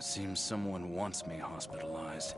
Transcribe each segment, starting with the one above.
Seems someone wants me hospitalized.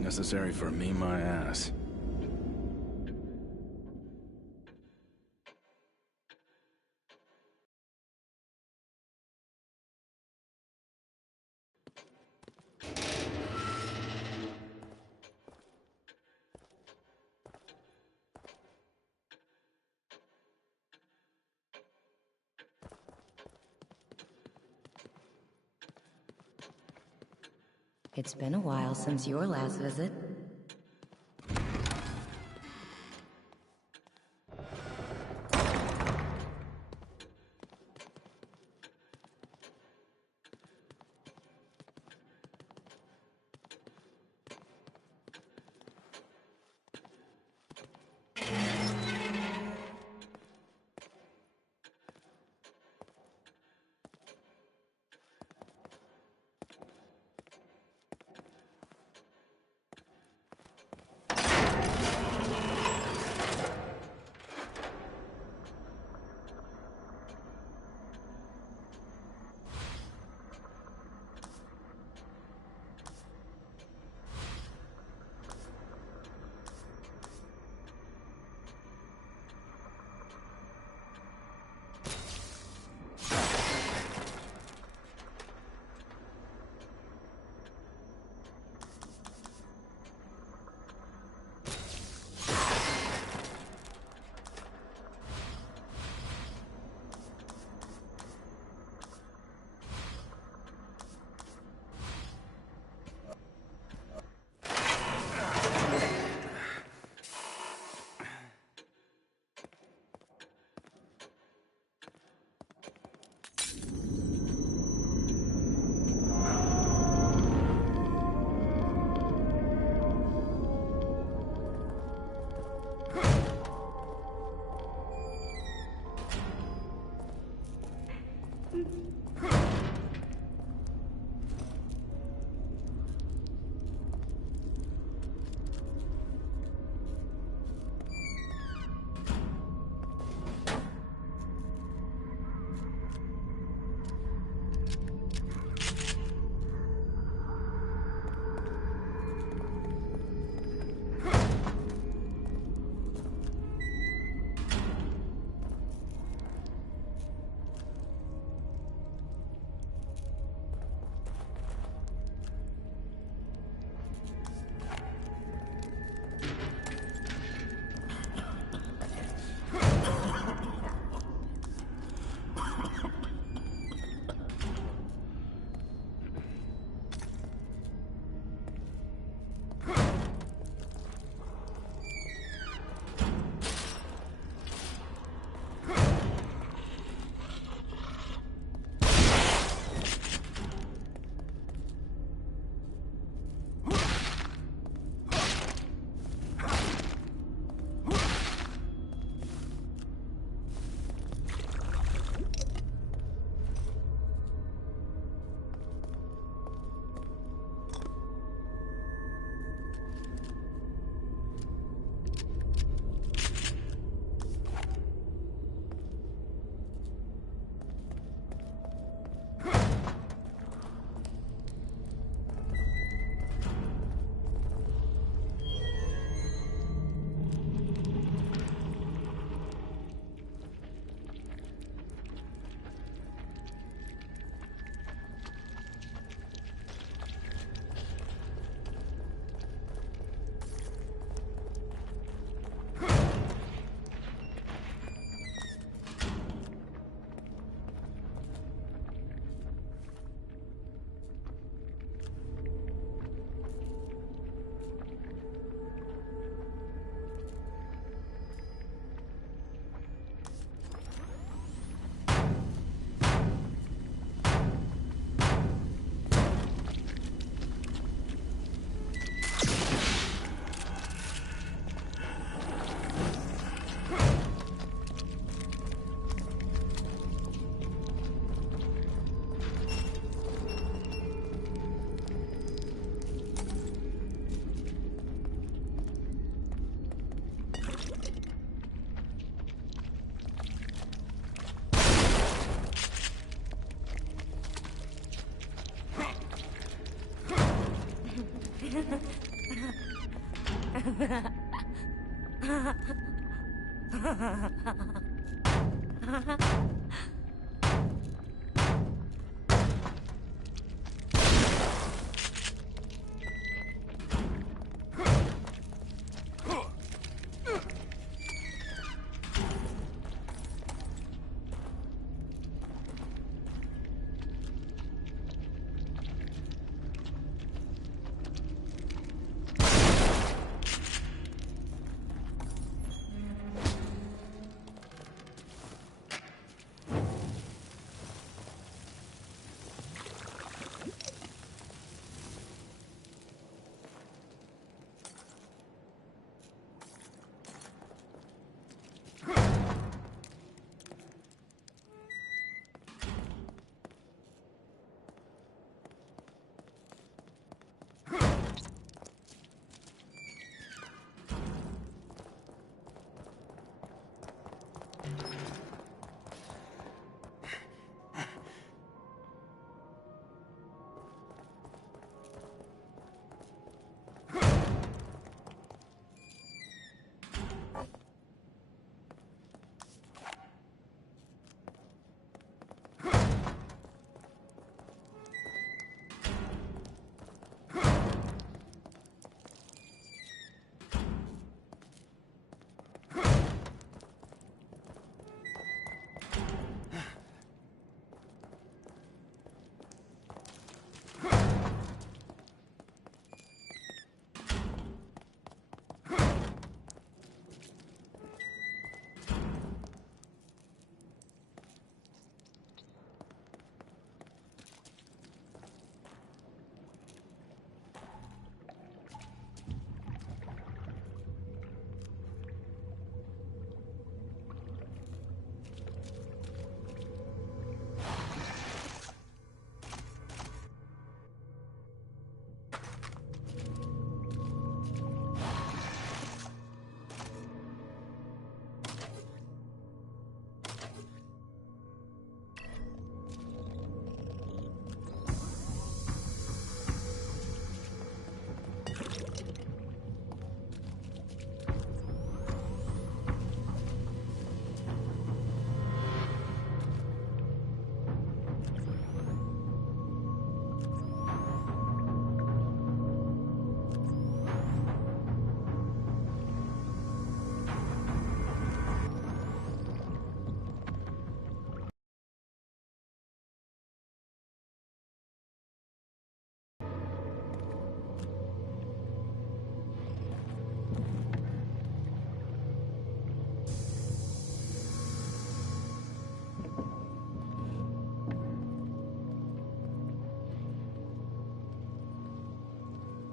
Necessary for me, my ass. It's been a while since your last visit.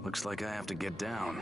Looks like I have to get down.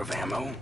out of ammo?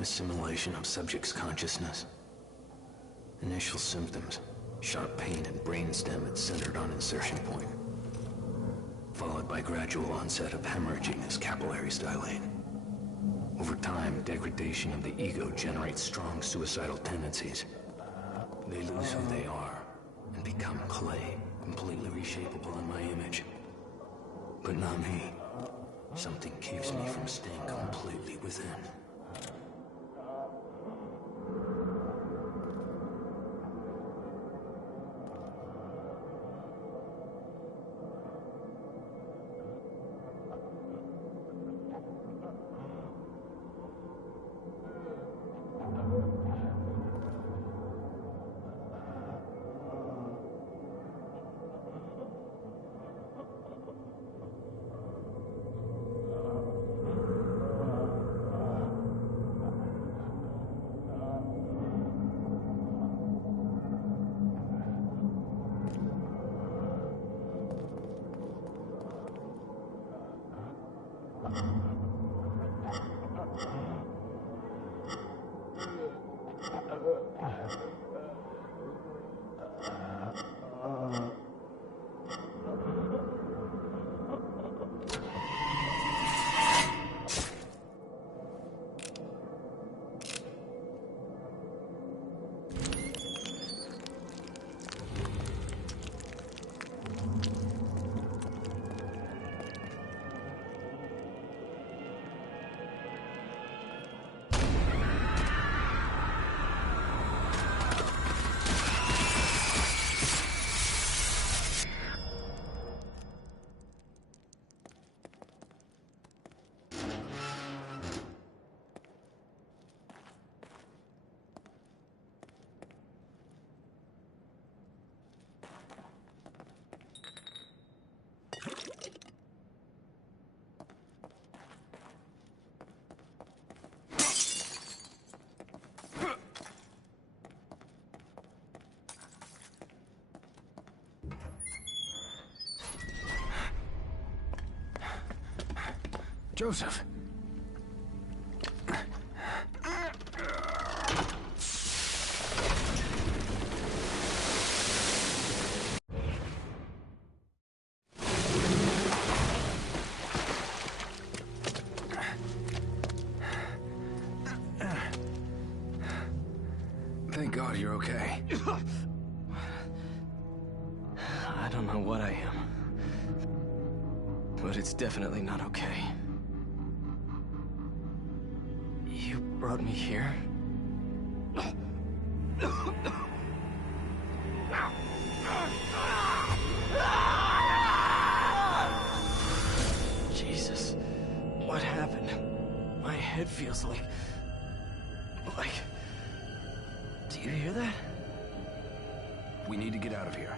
Assimilation of subject's consciousness. Initial symptoms: sharp pain and brainstem centered on insertion point, followed by gradual onset of hemorrhaging as capillaries dilate. Over time, degradation of the ego generates strong suicidal tendencies. They lose who they are and become clay, completely reshapeable in my image. But not me. Something keeps me from staying completely within. Joseph. Thank God you're okay. I don't know what I am, but it's definitely not okay. You brought me here? Jesus, what happened? My head feels like... Do you hear that? We need to get out of here.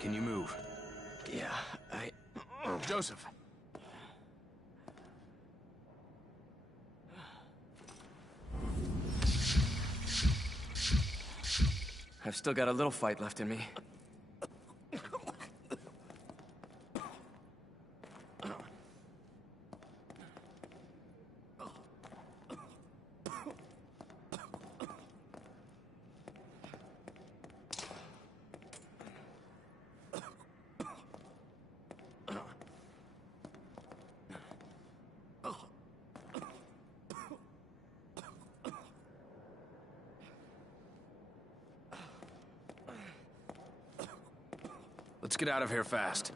Can you move? Yeah, Joseph! I've still got a little fight left in me. Let's get out of here fast.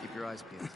Keep your eyes peeled.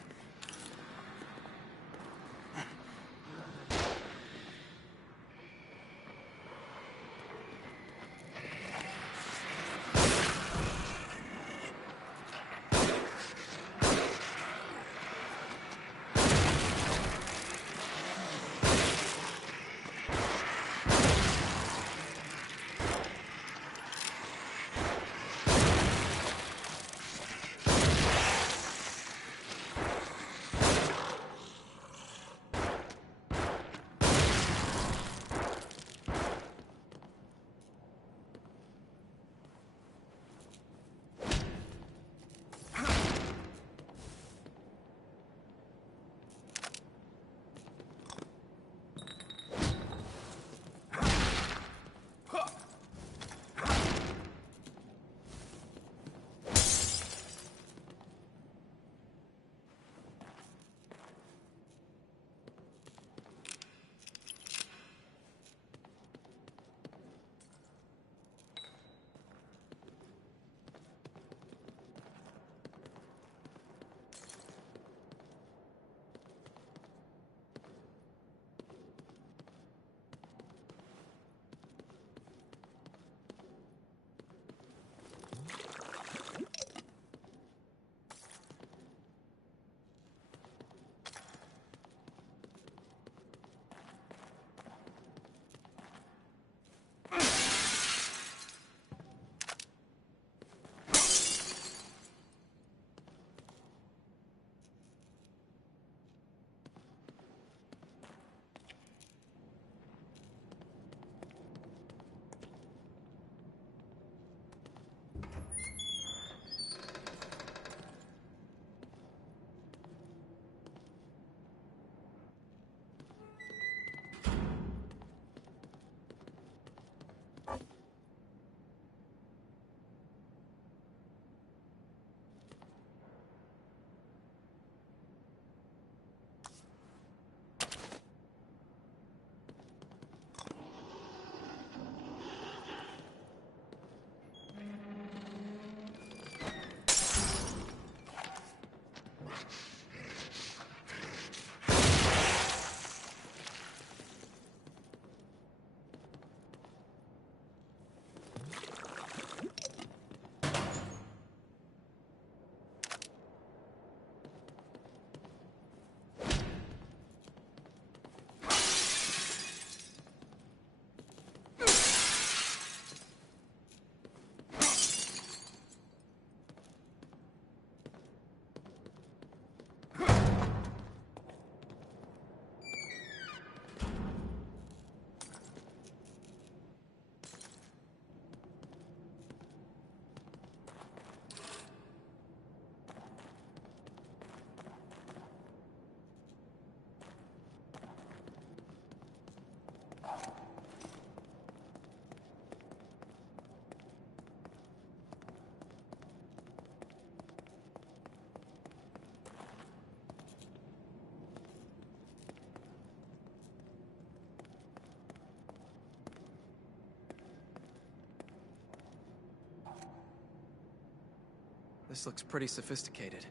This looks pretty sophisticated.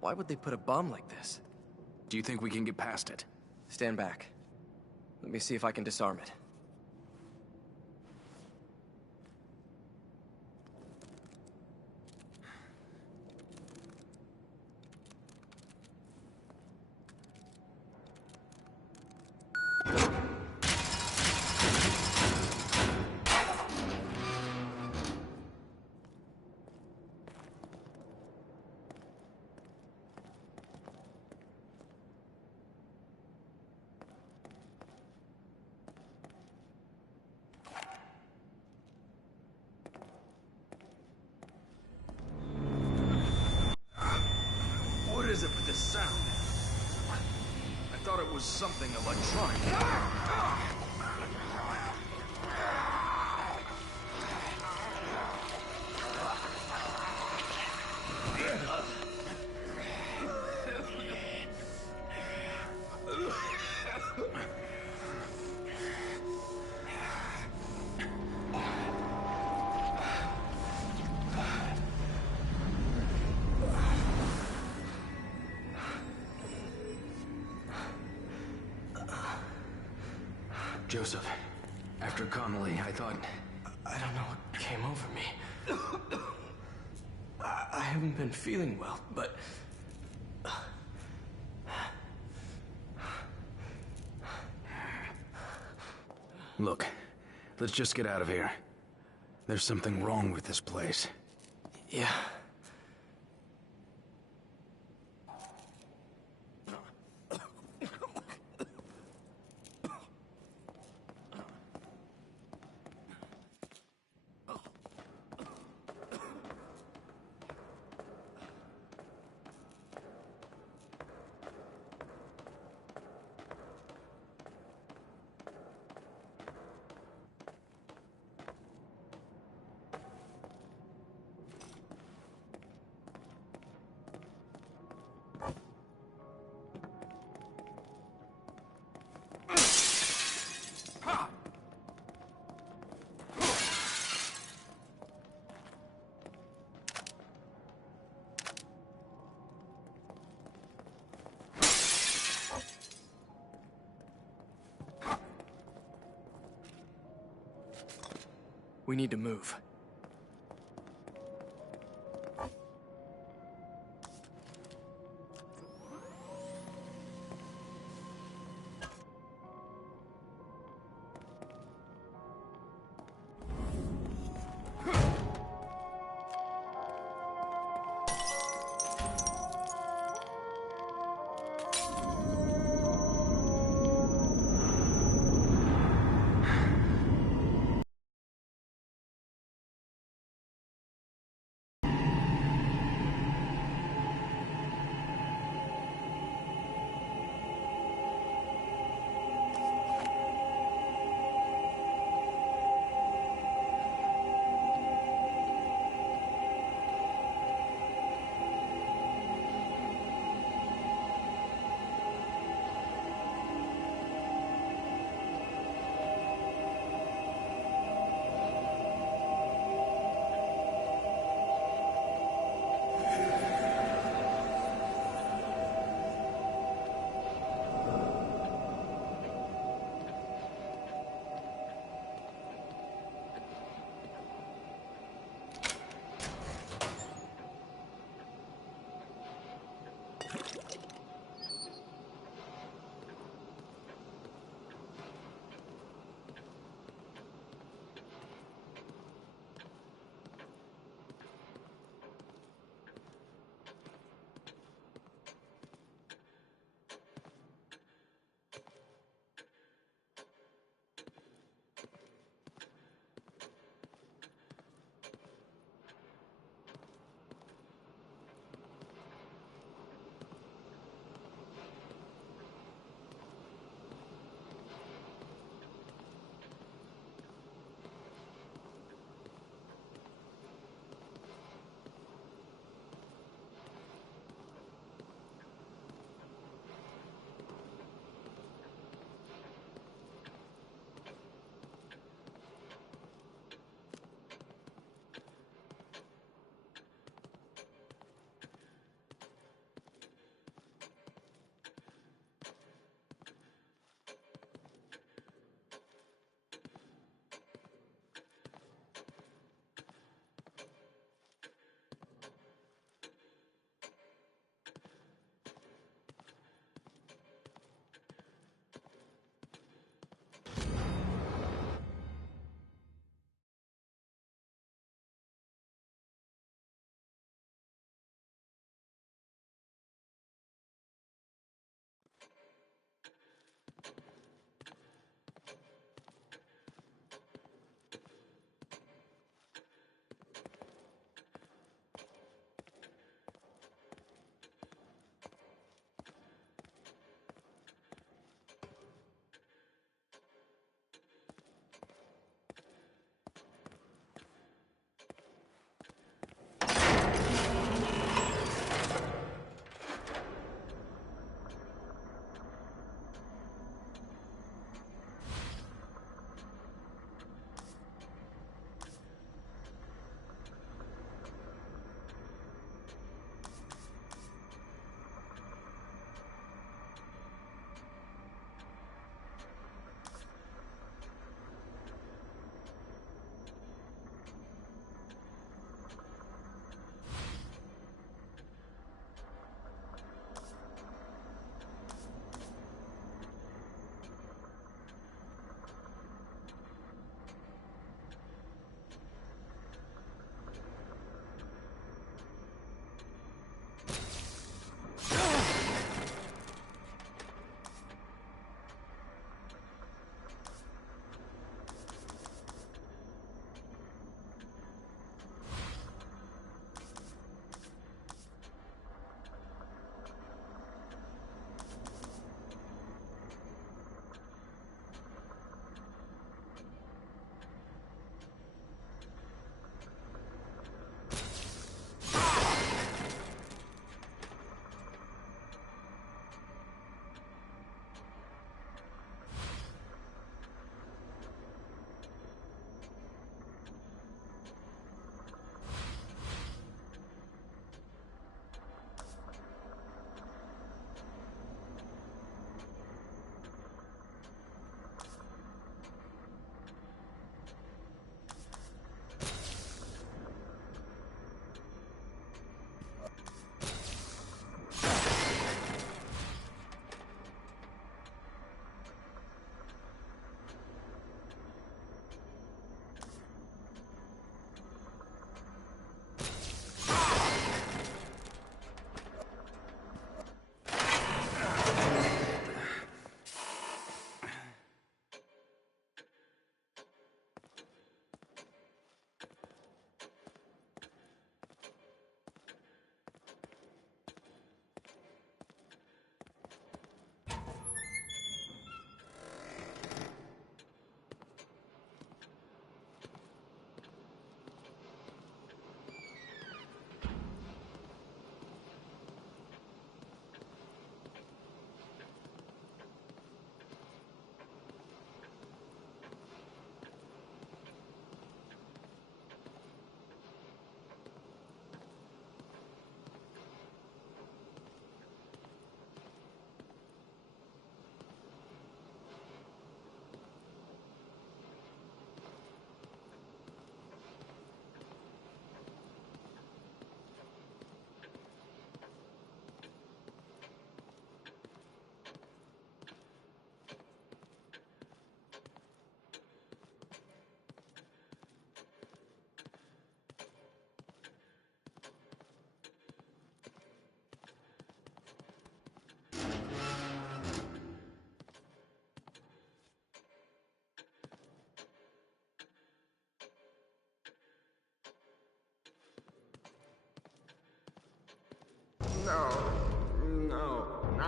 Why would they put a bomb like this? Do you think we can get past it? Stand back. Let me see if I can disarm it. What is it with this sound? I thought it was something electronic. Joseph, after Connolly, I thought... I don't know what came over me. I haven't been feeling well, but... Look, let's just get out of here. There's something wrong with this place. Yeah. We need to move.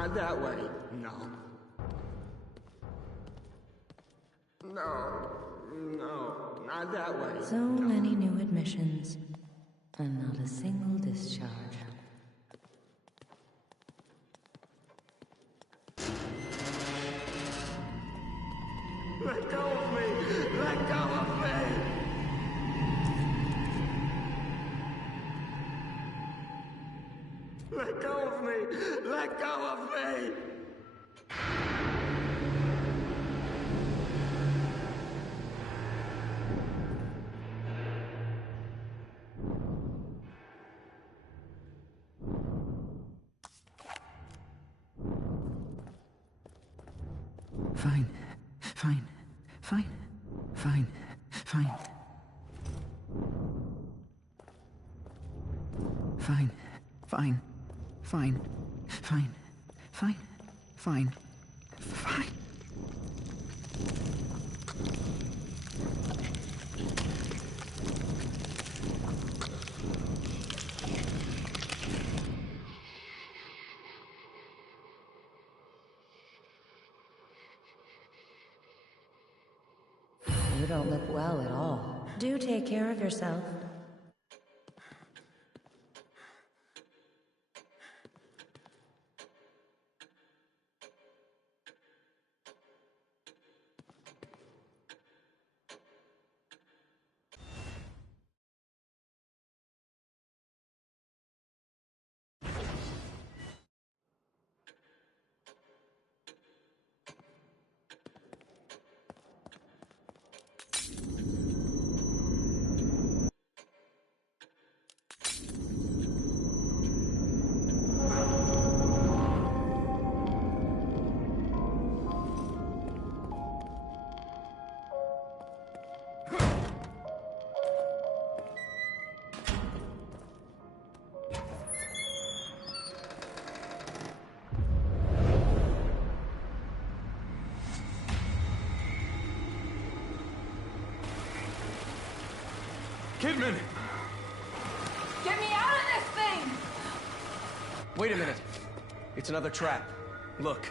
not that way. No. No, no, not that way. So many new admissions, and not a single discharge. Let go of me! Let go of me! Let go of me! Let go of me! Fine. Fine. Fine. Fine. Fine. Fine. Fine. Fine. Fine. Fine. Fine. Fine. You don't look well at all. Do take care of yourself. Kidman! Get me out of this thing! Wait a minute. It's another trap. Look.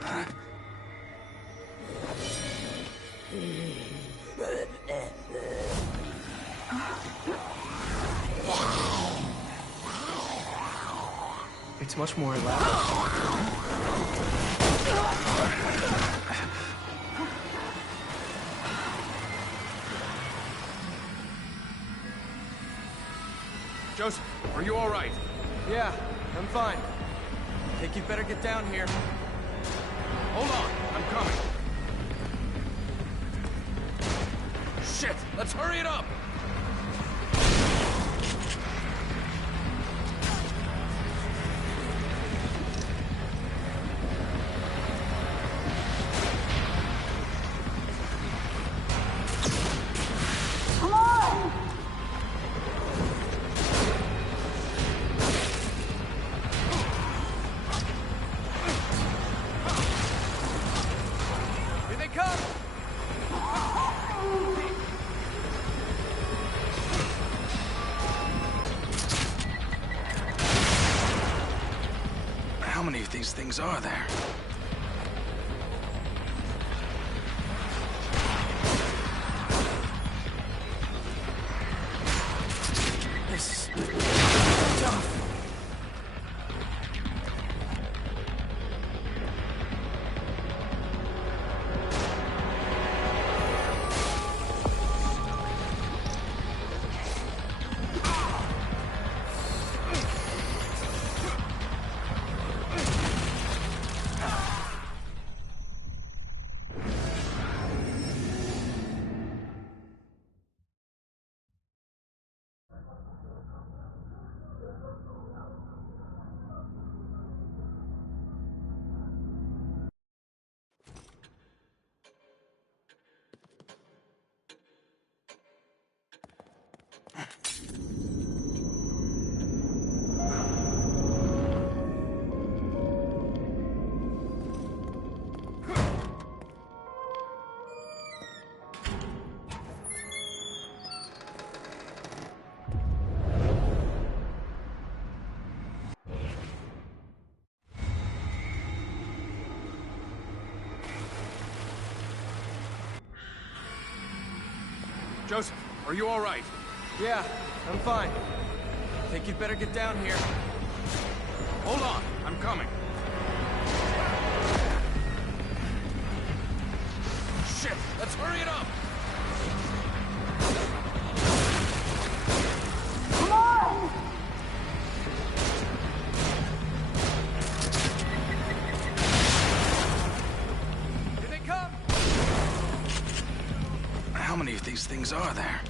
It's much more elaborate. Joseph, are you all right? Yeah, I'm fine. Think you'd better get down here. Hold on, I'm coming. Shit, let's hurry it up! Come on! Here they come! How many of these things are there? This is tough. Joseph, are you all right? Yeah, I'm fine. I think you'd better get down here. Hold on, I'm coming. Shit, let's hurry it up! Come on! Here they come! How many of these things are there?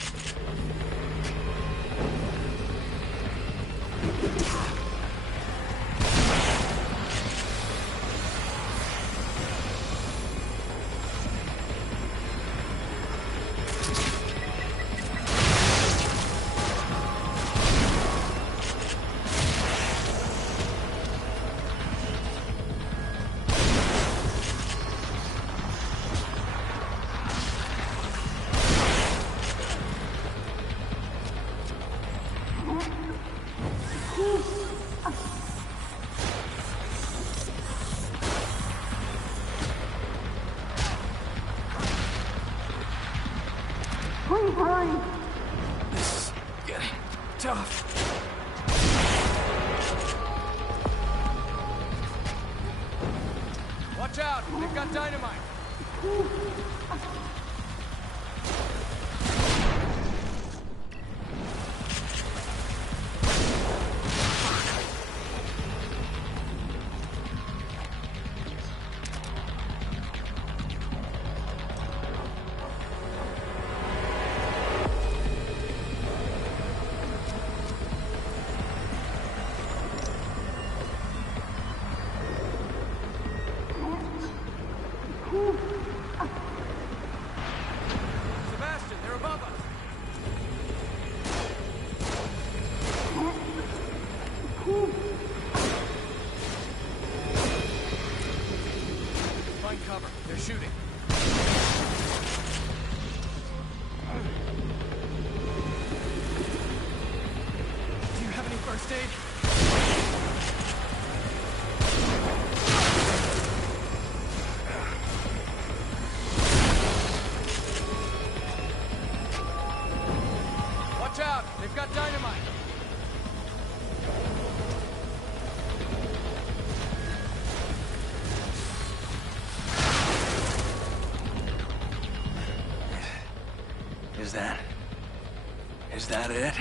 Please hurry! This is getting tough. Watch out! They've got dynamite! Sebastian, they're above us! Find cover. They're shooting. Do you have any first aid? Watch out! They've got dynamite! Is that it?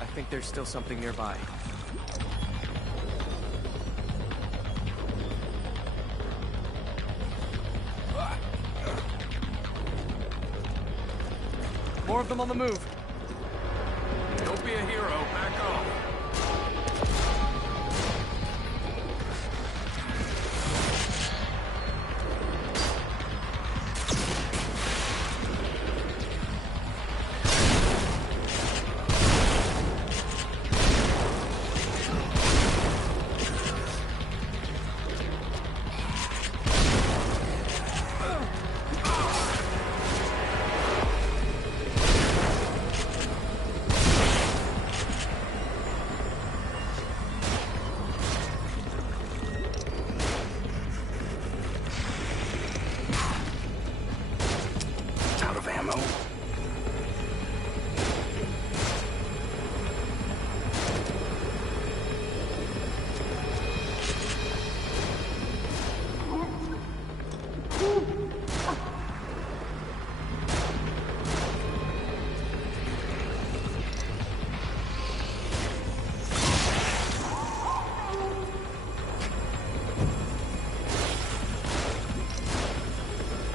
I think there's still something nearby. More of them on the move. Don't be a hero, back off. Out of ammo.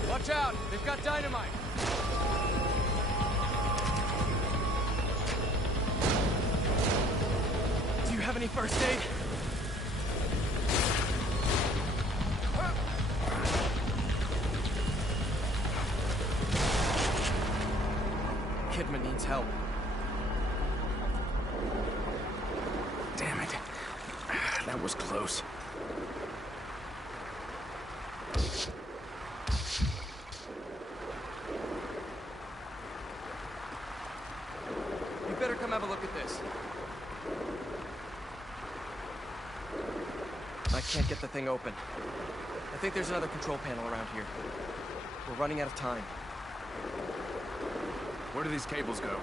Watch out! They've got dynamite! Do you have any first aid? Kidman needs help. Damn it. That was close. You better come have a look at this. I can't get the thing open. I think there's another control panel around here. We're running out of time. Where do these cables go?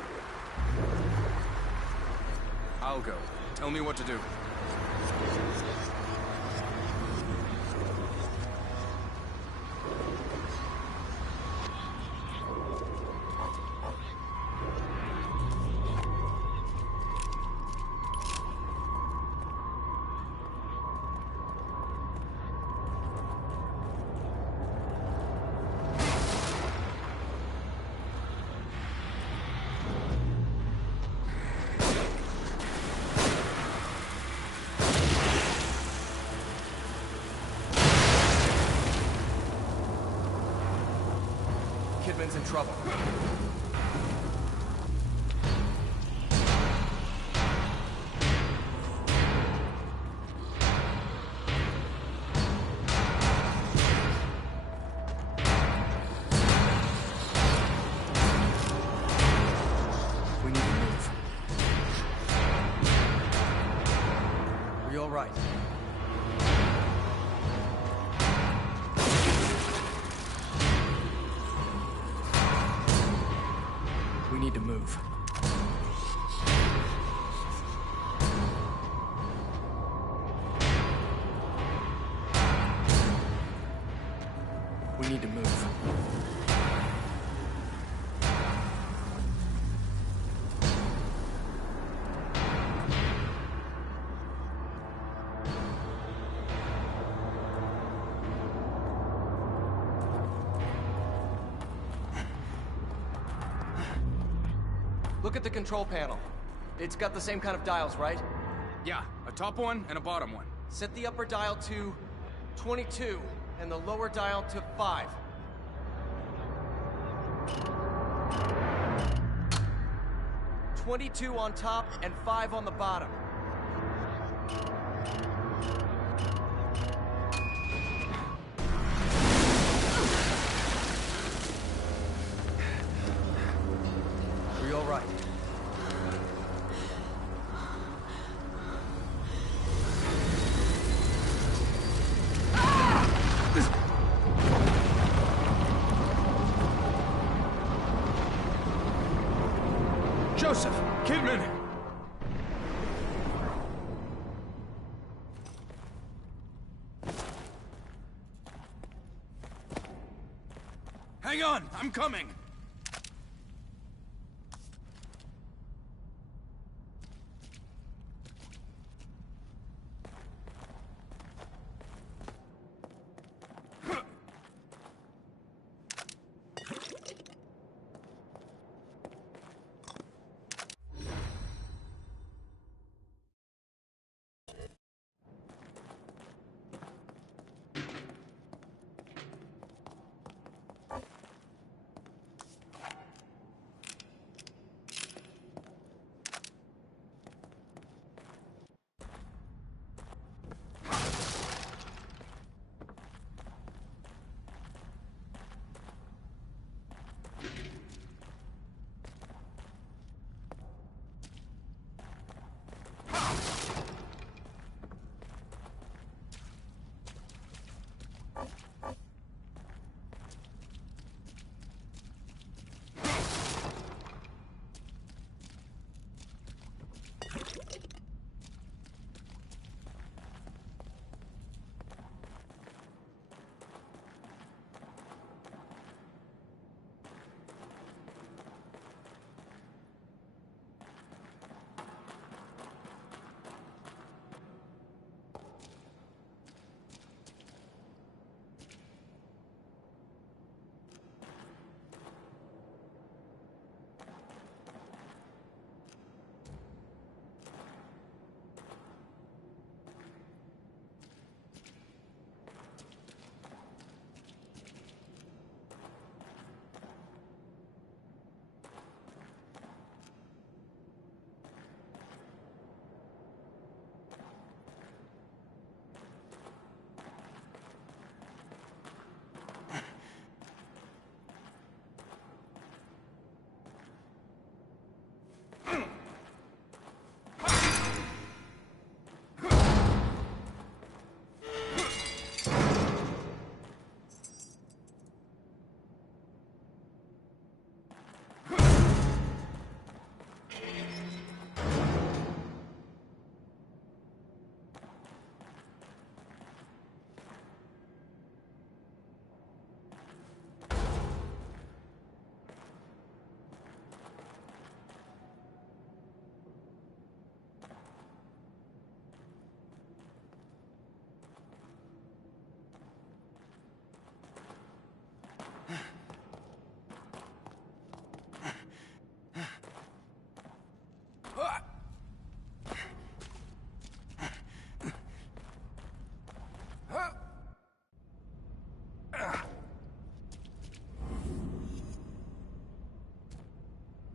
I'll go. Tell me what to do. Kidman's in trouble. We need to move. Are you all right? We need to move. We need to move. Look at the control panel. It's got the same kind of dials, right? Yeah, a top one and a bottom one. Set the upper dial to 22 and the lower dial to 5. "22 on top and 5 on the bottom. Are you all right? Joseph! Kidman! Hang on! I'm coming!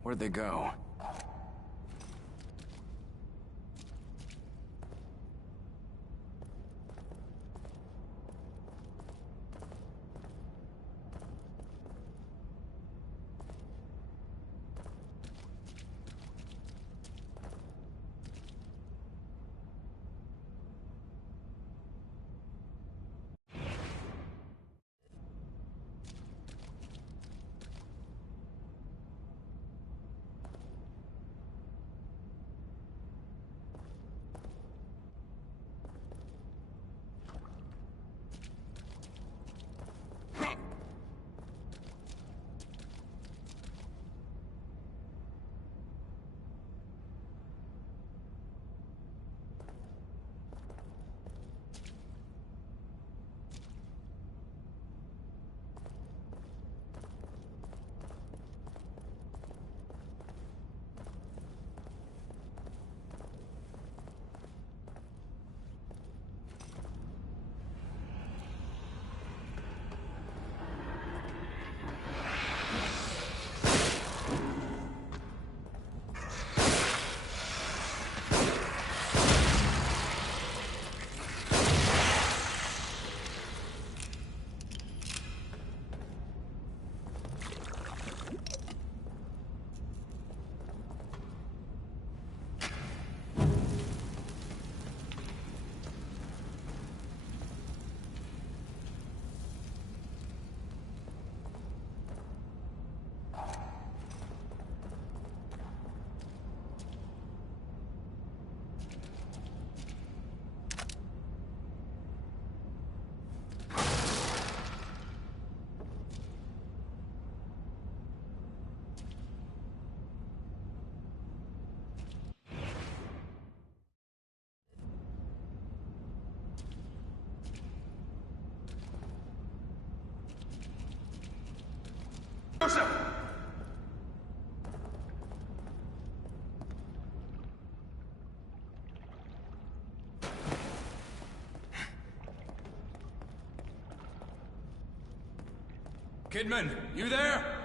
Where'd they go? Kidman, you there?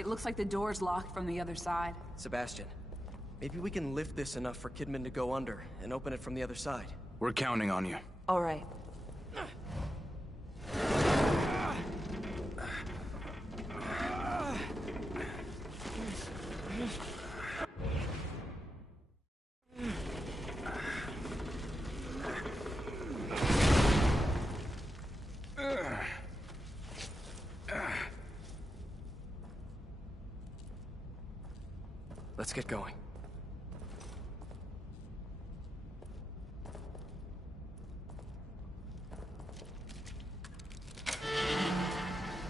It looks like the door's locked from the other side. Sebastian, maybe we can lift this enough for Kidman to go under and open it from the other side. We're counting on you. All right. Let's get going.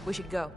We should go.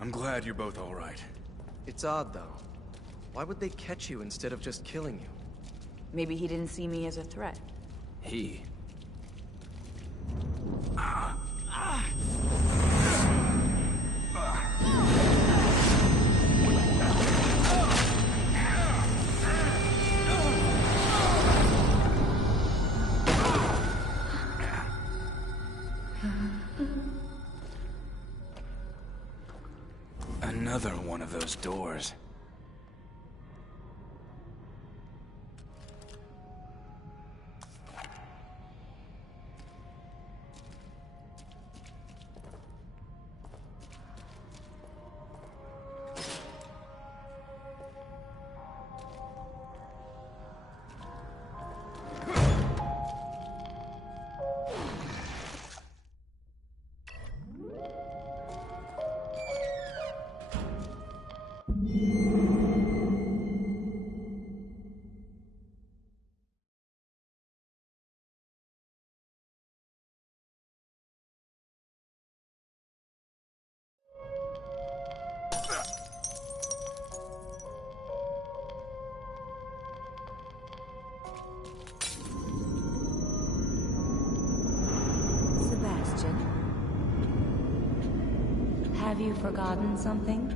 I'm glad you're both all right. It's odd, though. Why would they catch you instead of just killing you? Maybe he didn't see me as a threat. He. Another one of those doors. Sebastian? Have you forgotten something?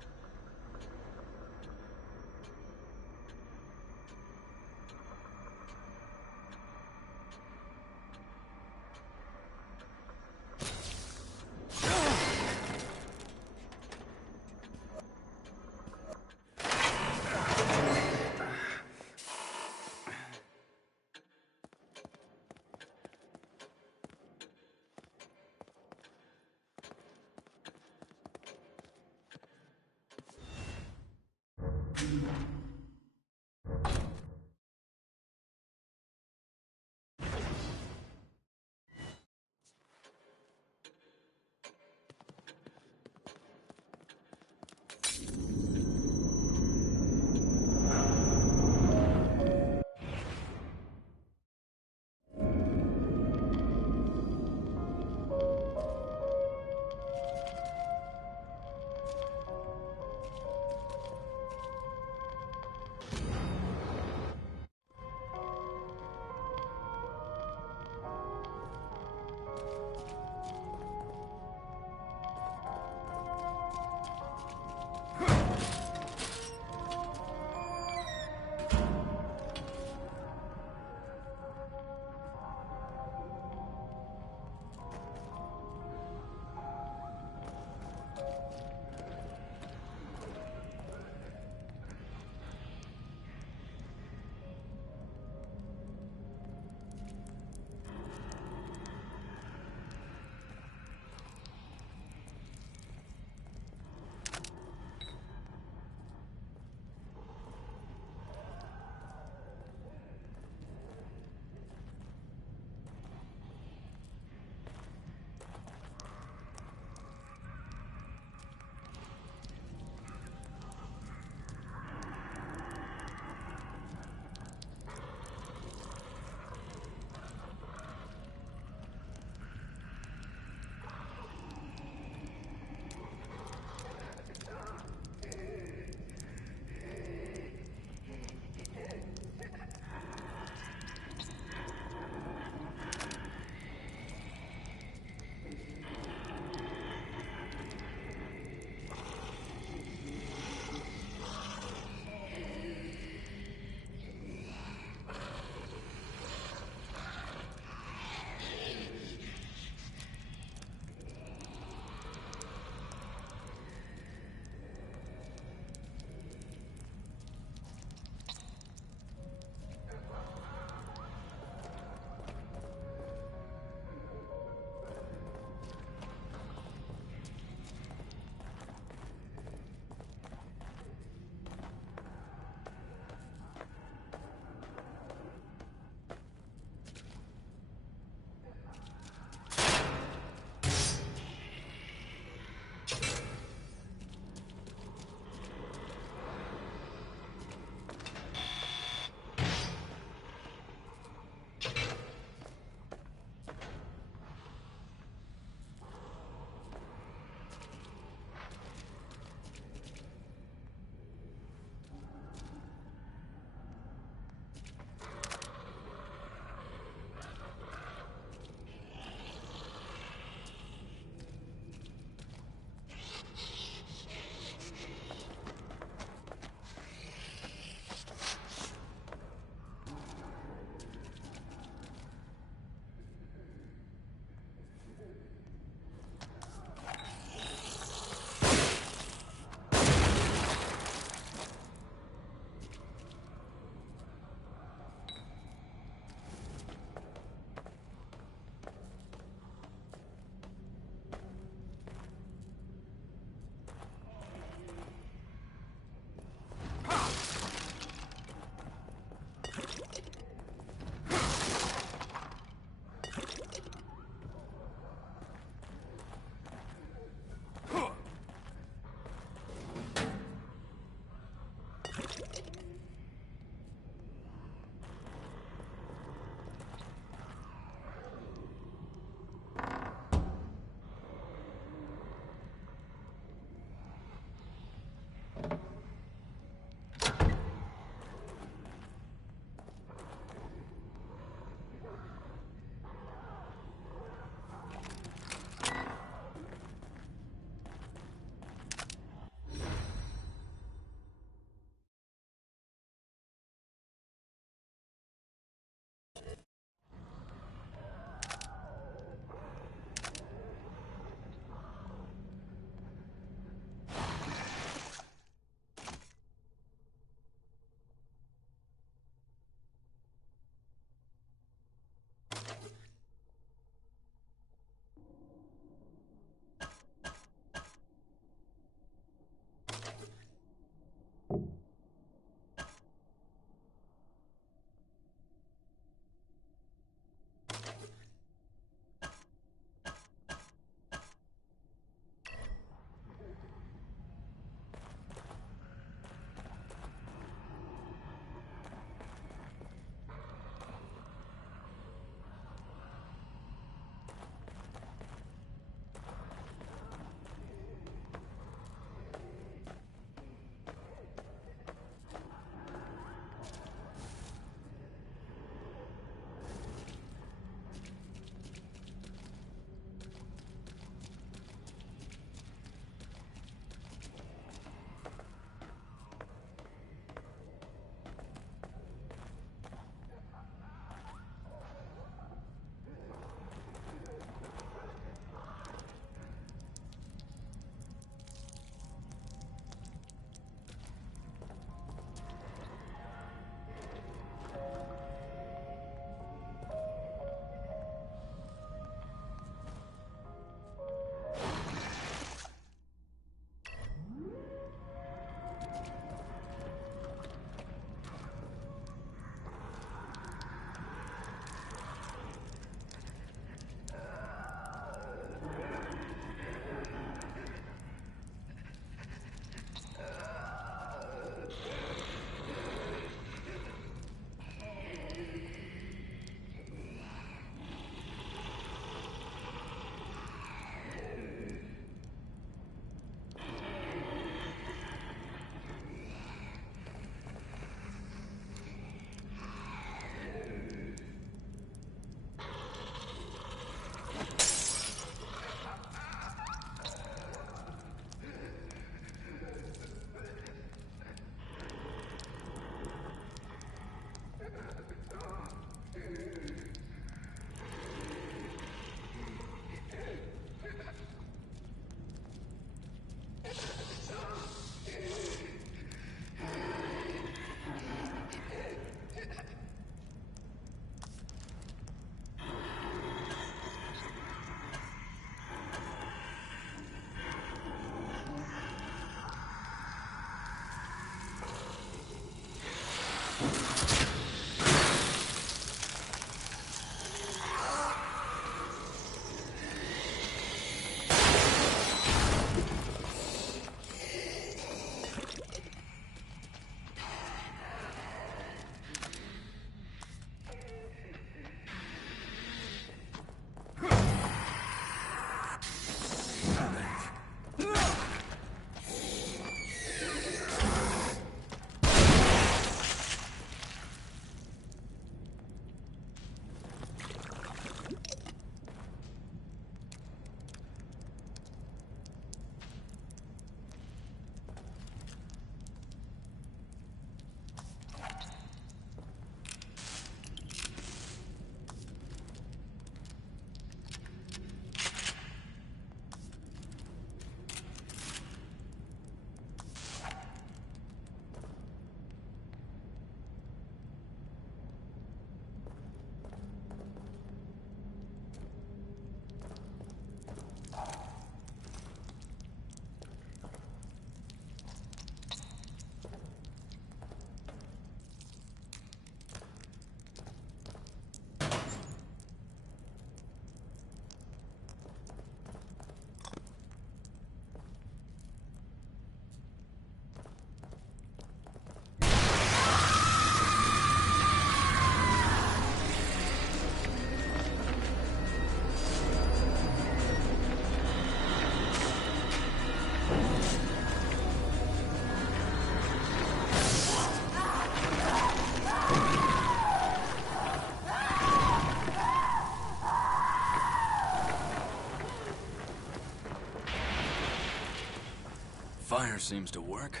fire seems to work.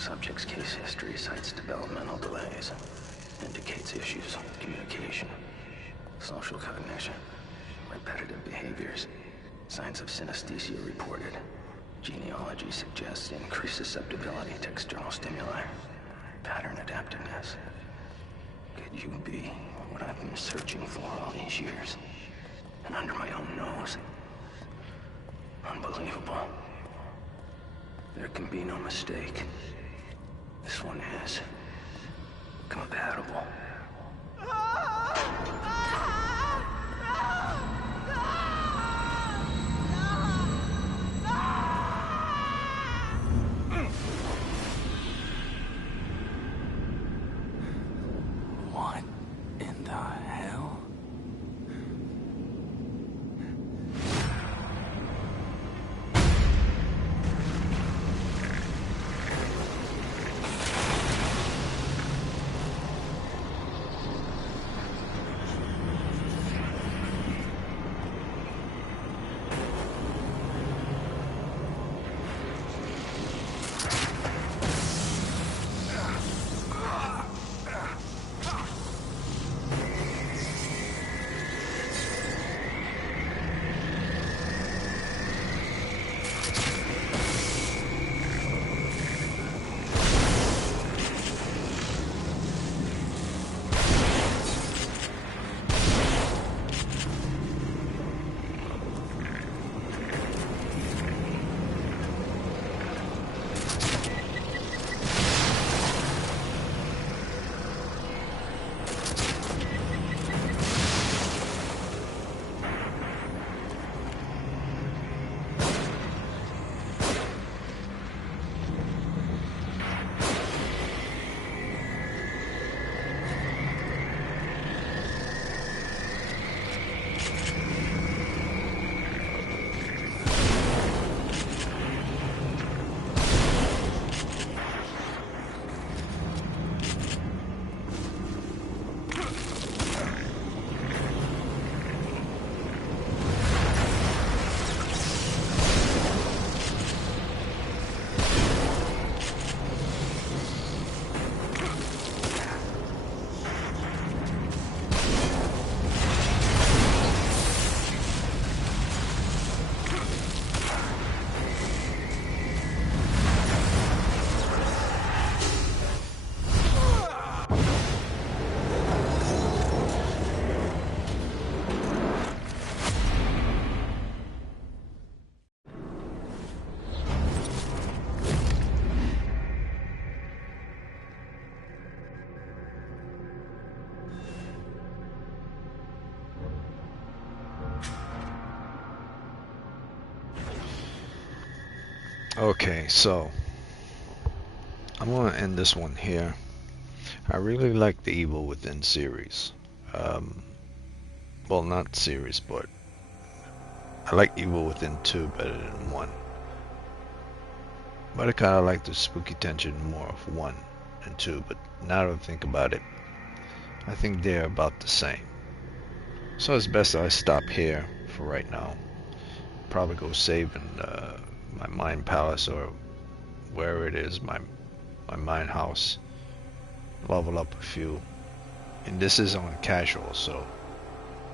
Subject's case history cites developmental delays. Indicates issues with communication, social cognition, repetitive behaviors. Signs of synesthesia reported. Genealogy suggests increased susceptibility to external stimuli. Pattern adaptiveness. Could you be what I've been searching for all these years? And under my own nose. Unbelievable. There can be no mistake. This one is compatible. What in the hell? Okay, so I'm gonna end this one here. I really like the Evil Within series. Well, not series, but I like Evil Within 2 better than 1. But I kind of like the spooky tension more of 1 and 2. But now that I think about it, I think they're about the same. So it's best I stop here for right now. Probably go save in my Mind Palace or where it is, my Mind House. Level up a few. And this is on casual, so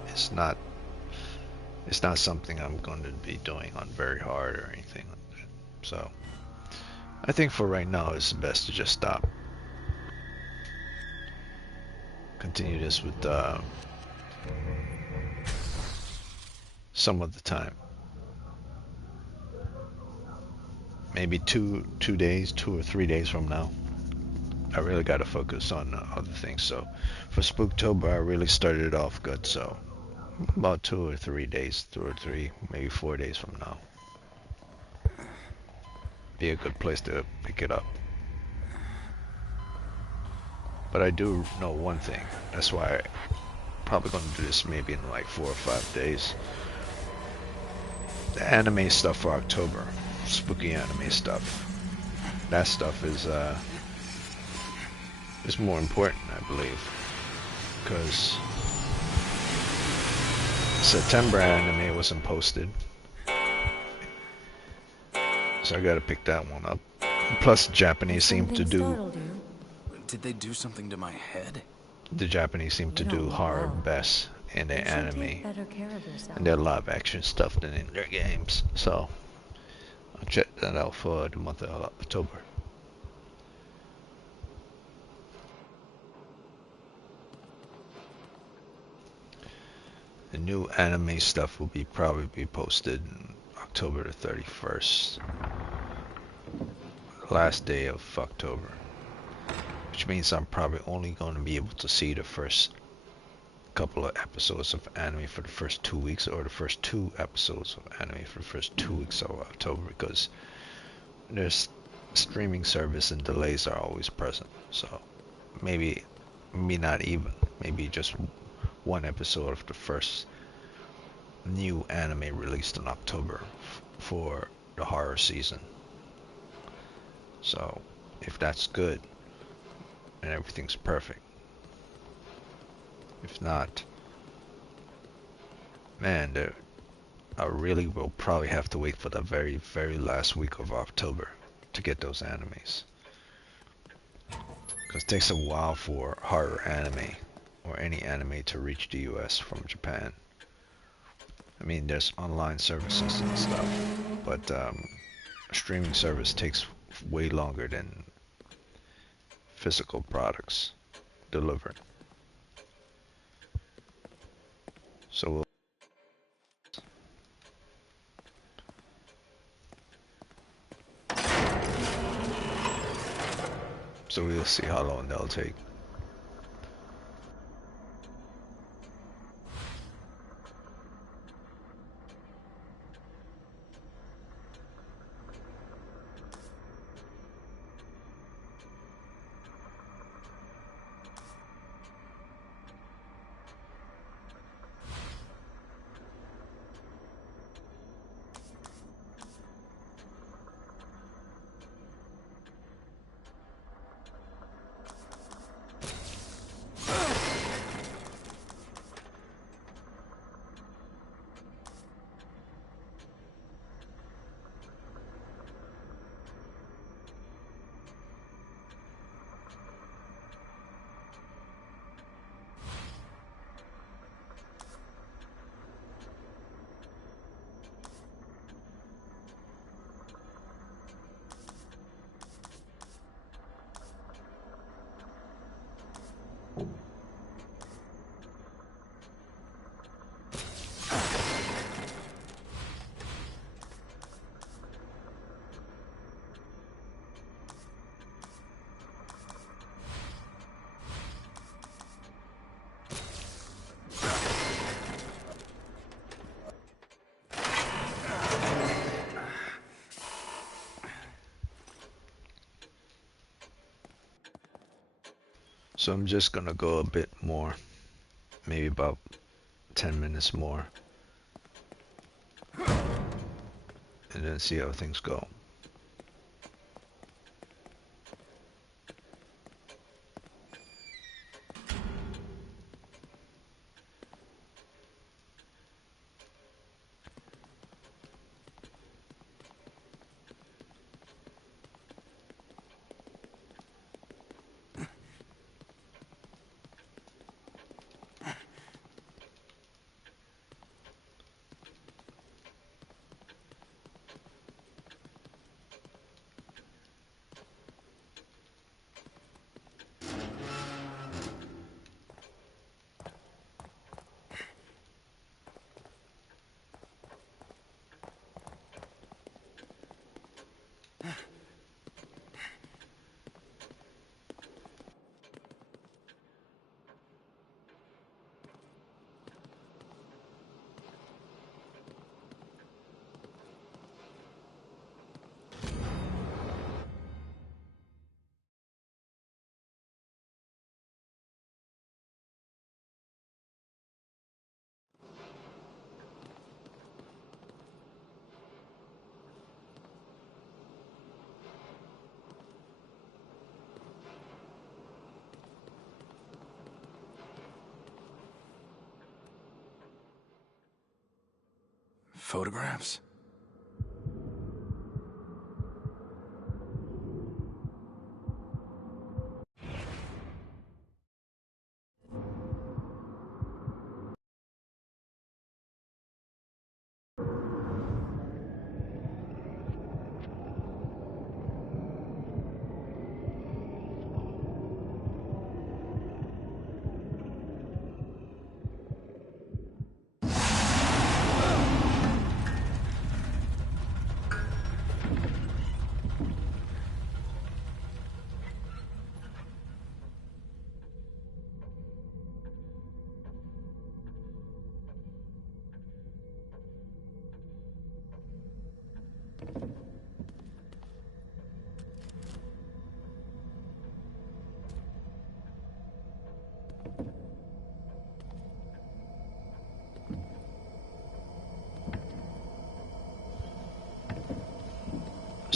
it's not something I'm going to be doing on very hard or anything like that. So I think for right now it's best to just stop. Continue this with some of the time. Maybe 2 or 3 days from now. I really got to focus on other things. So for Spooktober, I really started it off good. So about 2 or 3 days, 2 or 3, maybe 4 days from now, be a good place to pick it up. But I do know one thing. That's why I'm probably going to do this maybe in like 4 or 5 days. The anime stuff for October, spooky anime stuff. That stuff is more important, I believe, because September anime wasn't posted, so I gotta pick that one up. Plus, Japanese seem to Something do startled you? Did they do something to my head? the Japanese seem to You don't do look horror well. best in You their should take anime better care of yourself. and their live action stuff than in their games. So I'll check that out for the month of October. The new anime stuff will probably be posted October the 31st, last day of October, which means I'm probably only going to be able to see the first couple of episodes of anime for the first 2 weeks, or the first 2 episodes of anime for the first 2 weeks of October, because there's streaming service and delays are always present. So maybe not even, maybe just one episode of the first new anime released in October for the horror season. So if that's good and everything's perfect, if not, man, I really will probably have to wait for the very, very last week of October to get those animes. Because it takes a while for horror anime or any anime to reach the US from Japan. I mean, there's online services and stuff, but a streaming service takes way longer than physical products delivered. So we'll see how long they'll take. So I'm just gonna go a bit more, maybe about 10 minutes more, and then see how things go. Photographs?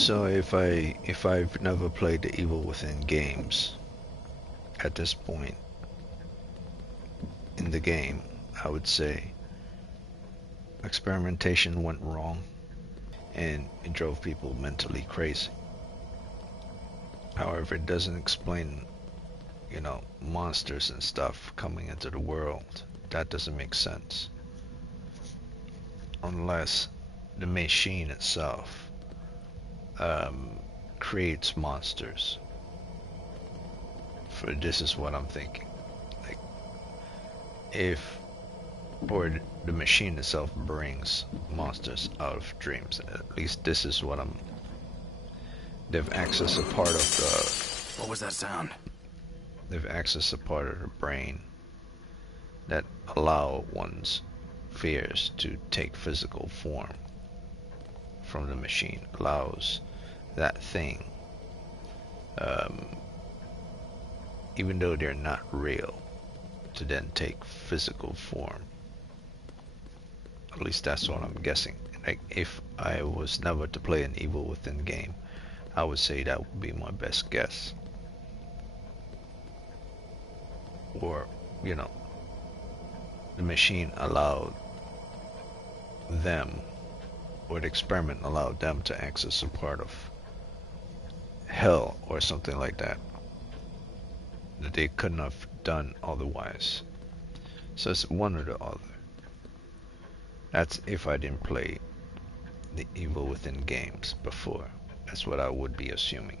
So if I've never played the Evil Within games, at this point in the game, I would say experimentation went wrong and it drove people mentally crazy. However, it doesn't explain, monsters and stuff coming into the world. That doesn't make sense. Unless the machine itself creates monsters. For this is what I'm thinking. Like, or the machine itself brings monsters out of dreams. At least this is what they've accessed a part of the... What was that sound? They've accessed a part of the brain that allow one's fears to take physical form from the machine. Allows that thing, even though they're not real, to then take physical form. At least that's what I'm guessing. Like, if I was never to play an Evil Within game, I would say that would be my best guess. Or, the machine allowed them, or the experiment allowed them to access a part of hell or something like that they couldn't have done otherwise. So it's one or the other. That's if I didn't play the Evil Within games before. That's what I would be assuming.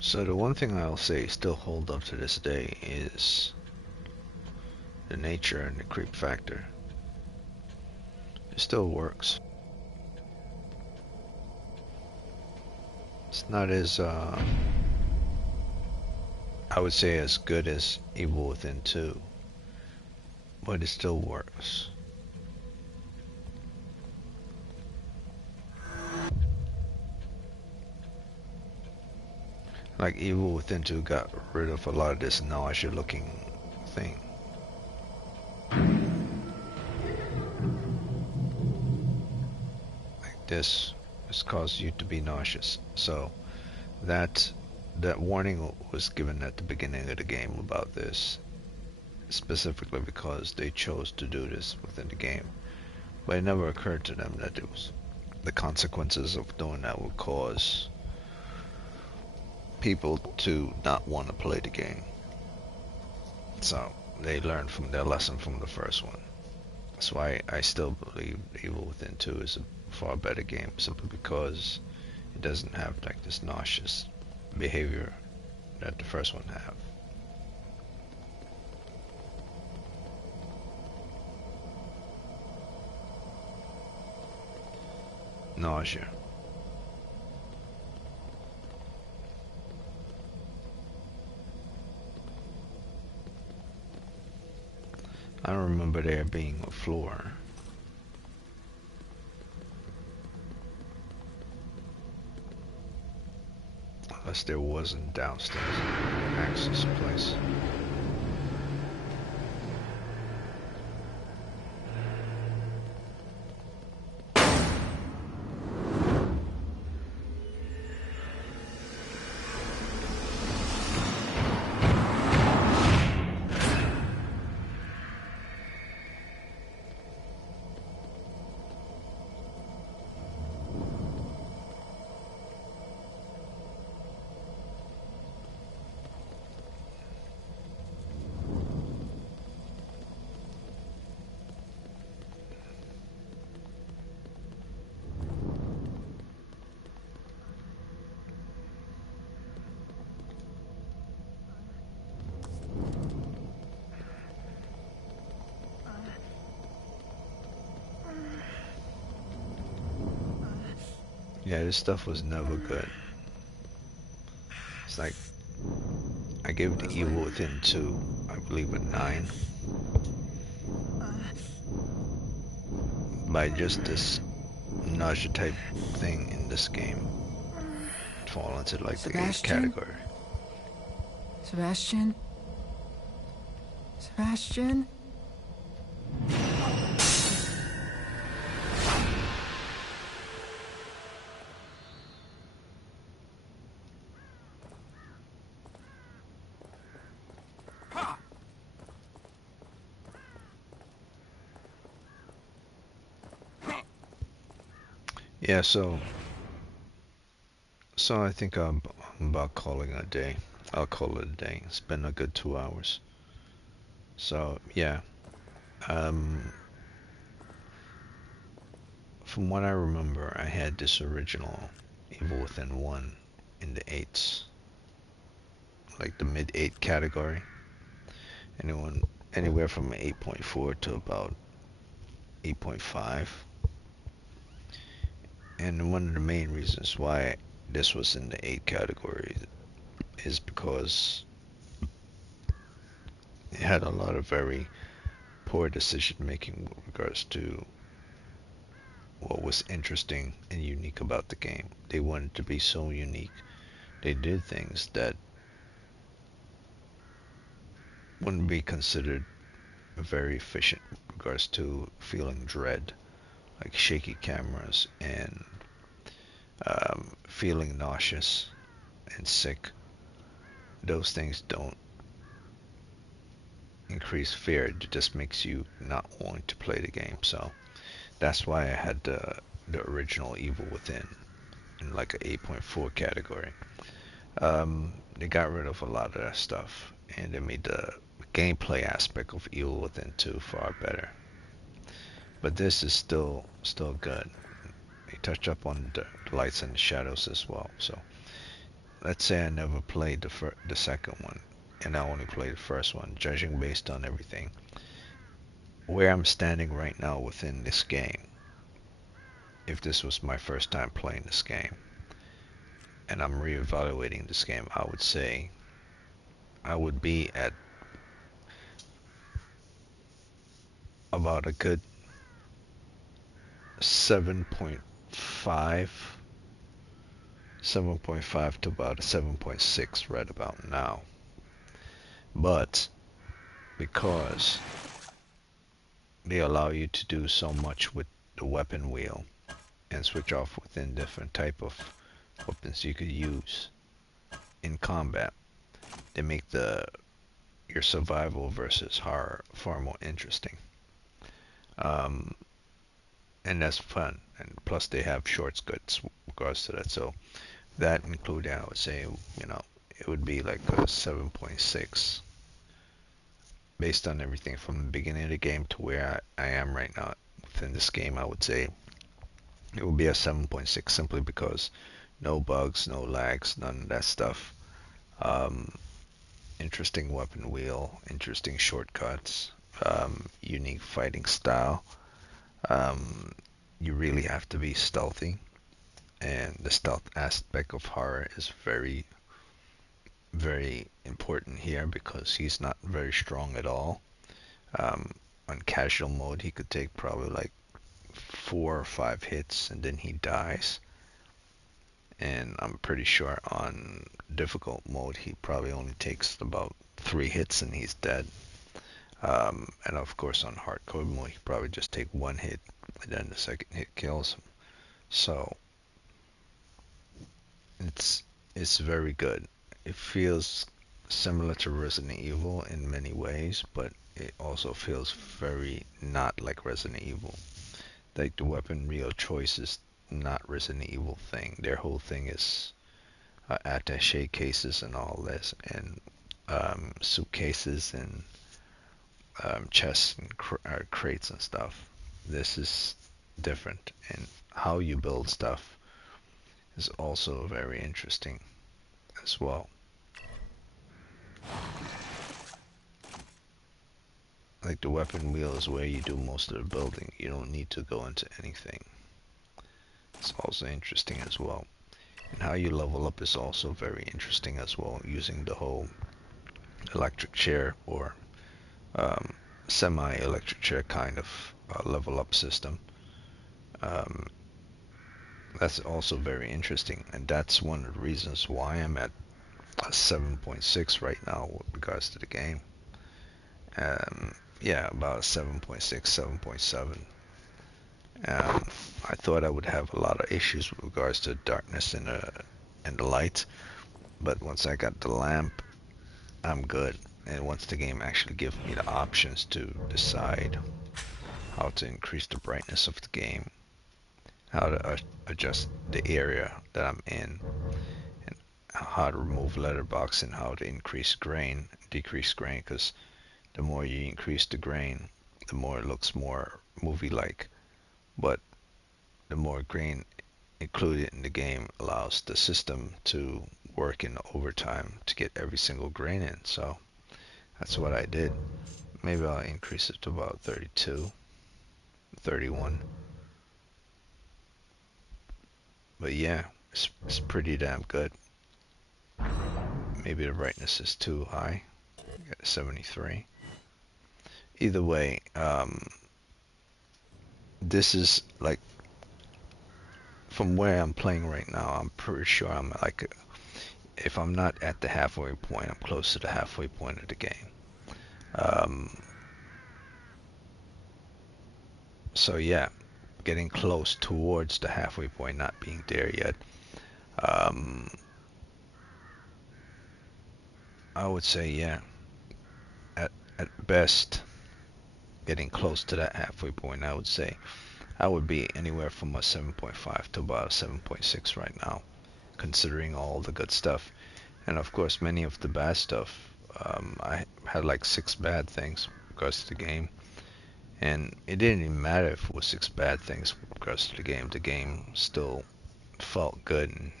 So the one thing I'll say still hold up to this day is the nature and the creep factor. It still works. It's not as I would say as good as Evil Within 2, but it still works. Like Evil Within 2 got rid of a lot of this nausea looking thing. Like this causes you to be nauseous. So that warning was given at the beginning of the game about this, specifically because they chose to do this within the game. But it never occurred to them that it was the consequences of doing that would cause people to not want to play the game. So they learned from their lesson from the first one. That's why I still believe Evil Within 2 is a far better game, simply because it doesn't have like this nauseous behavior that the first one have. Nausea. I don't remember there being a floor. Unless guess there wasn't downstairs access place. Yeah, this stuff was never good. It's like I gave the Evil Within 2, I believe, a 9. By just this nausea type thing in this game fall into like the 8 category. Sebastian? Sebastian? Yeah, so I think I'm about calling it a day. I'll call it a day. It's been a good 2 hours. So yeah, from what I remember, I had this original Evil Within 1 in the 8s, like the mid 8 category. Anywhere from 8.4 to about 8.5. And one of the main reasons why this was in the 8 category is because it had a lot of very poor decision making with regards to what was interesting and unique about the game. They wanted to be so unique. They did things that wouldn't be considered very efficient with regards to feeling dread, like shaky cameras and feeling nauseous and sick. Those things don't increase fear. It just makes you not want to play the game. So that's why I had the original Evil Within in like a 8.4 category. They got rid of a lot of that stuff, and they made the gameplay aspect of Evil Within 2 far better. But this is still good. They touch up on the lights and the shadows as well. So let's say I never played the second one, and I only played the first one, judging based on everything. Where I'm standing right now within this game, if this was my first time playing this game, and I'm reevaluating this game, I would say I would be at about a good 7.5 to about a 7.6 right about now. But because they allow you to do so much with the weapon wheel and switch off within different type of weapons you could use in combat, they make your survival versus horror far more interesting. And that's fun. And plus they have shortcuts with regards to that. So that including, I would say, it would be like a 7.6 based on everything from the beginning of the game to where I am right now within this game. I would say it would be a 7.6 simply because no bugs, no lags, none of that stuff. Interesting weapon wheel, interesting shortcuts, unique fighting style. You really have to be stealthy, and the stealth aspect of horror is very, very important here because he's not very strong at all. On casual mode, he could take probably like 4 or 5 hits and then he dies. and I'm pretty sure on difficult mode he probably only takes about 3 hits and he's dead. And of course on hardcore mode he probably just take 1 hit and then the second hit kills him. So it's very good. It feels similar to Resident Evil in many ways, but it also feels very not like Resident Evil. Like the weapon wheel choice is not Resident Evil thing. Their whole thing is attaché cases and all this, and suitcases and chests and crates and stuff. This is different, and how you build stuff is also very interesting as well. Like the weapon wheel is where you do most of the building. You don't need to go into anything. It's also interesting as well. And how you level up is also very interesting as well, using the whole electric chair or semi-electric chair kind of level up system. That's also very interesting, and that's one of the reasons why I'm at a 7.6 right now with regards to the game. Yeah, about 7.6, 7.7. I thought I would have a lot of issues with regards to darkness and the light, but once I got the lamp, I'm good. And once the game actually gives me the options to decide how to increase the brightness of the game, how to adjust the area that I'm in, and how to remove letterbox and how to increase grain, decrease grain, because the more you increase the grain, the more it looks more movie-like. But the more grain included in the game allows the system to work in overtime to get every single grain in. So that's what I did. Maybe I'll increase it to about 32, 31. But yeah, it's pretty damn good. Maybe the brightness is too high. Got 73. Either way, this is like, from where I'm playing right now, I'm pretty sure I'm like, if I'm not at the halfway point, I'm close to the halfway point of the game. So yeah, getting close towards the halfway point, not being there yet. I would say yeah, at best, getting close to that halfway point. I would say I would be anywhere from a 7.5 to about a 7.6 right now, considering all the good stuff. And of course, many of the bad stuff. I had like 6 bad things with regards to the game, and it didn't even matter if it was 6 bad things with regards to the game. The game still felt good, and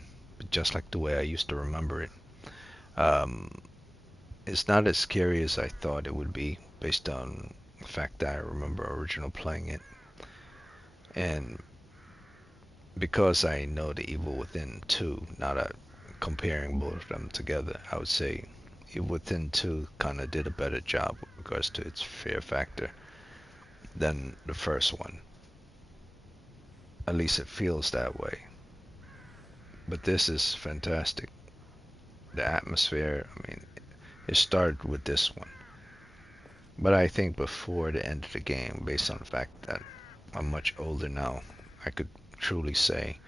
just like the way I used to remember it. It's not as scary as I thought it would be, based on the fact that I remember original playing it, and because I know the Evil Within 2, not comparing both of them together, I would say Evil Within 2 kind of did a better job with regards to its fear factor than the first one. At least it feels that way. But this is fantastic. The atmosphere, I mean, it started with this one. But I think before the end of the game, based on the fact that I'm much older now, I could truly say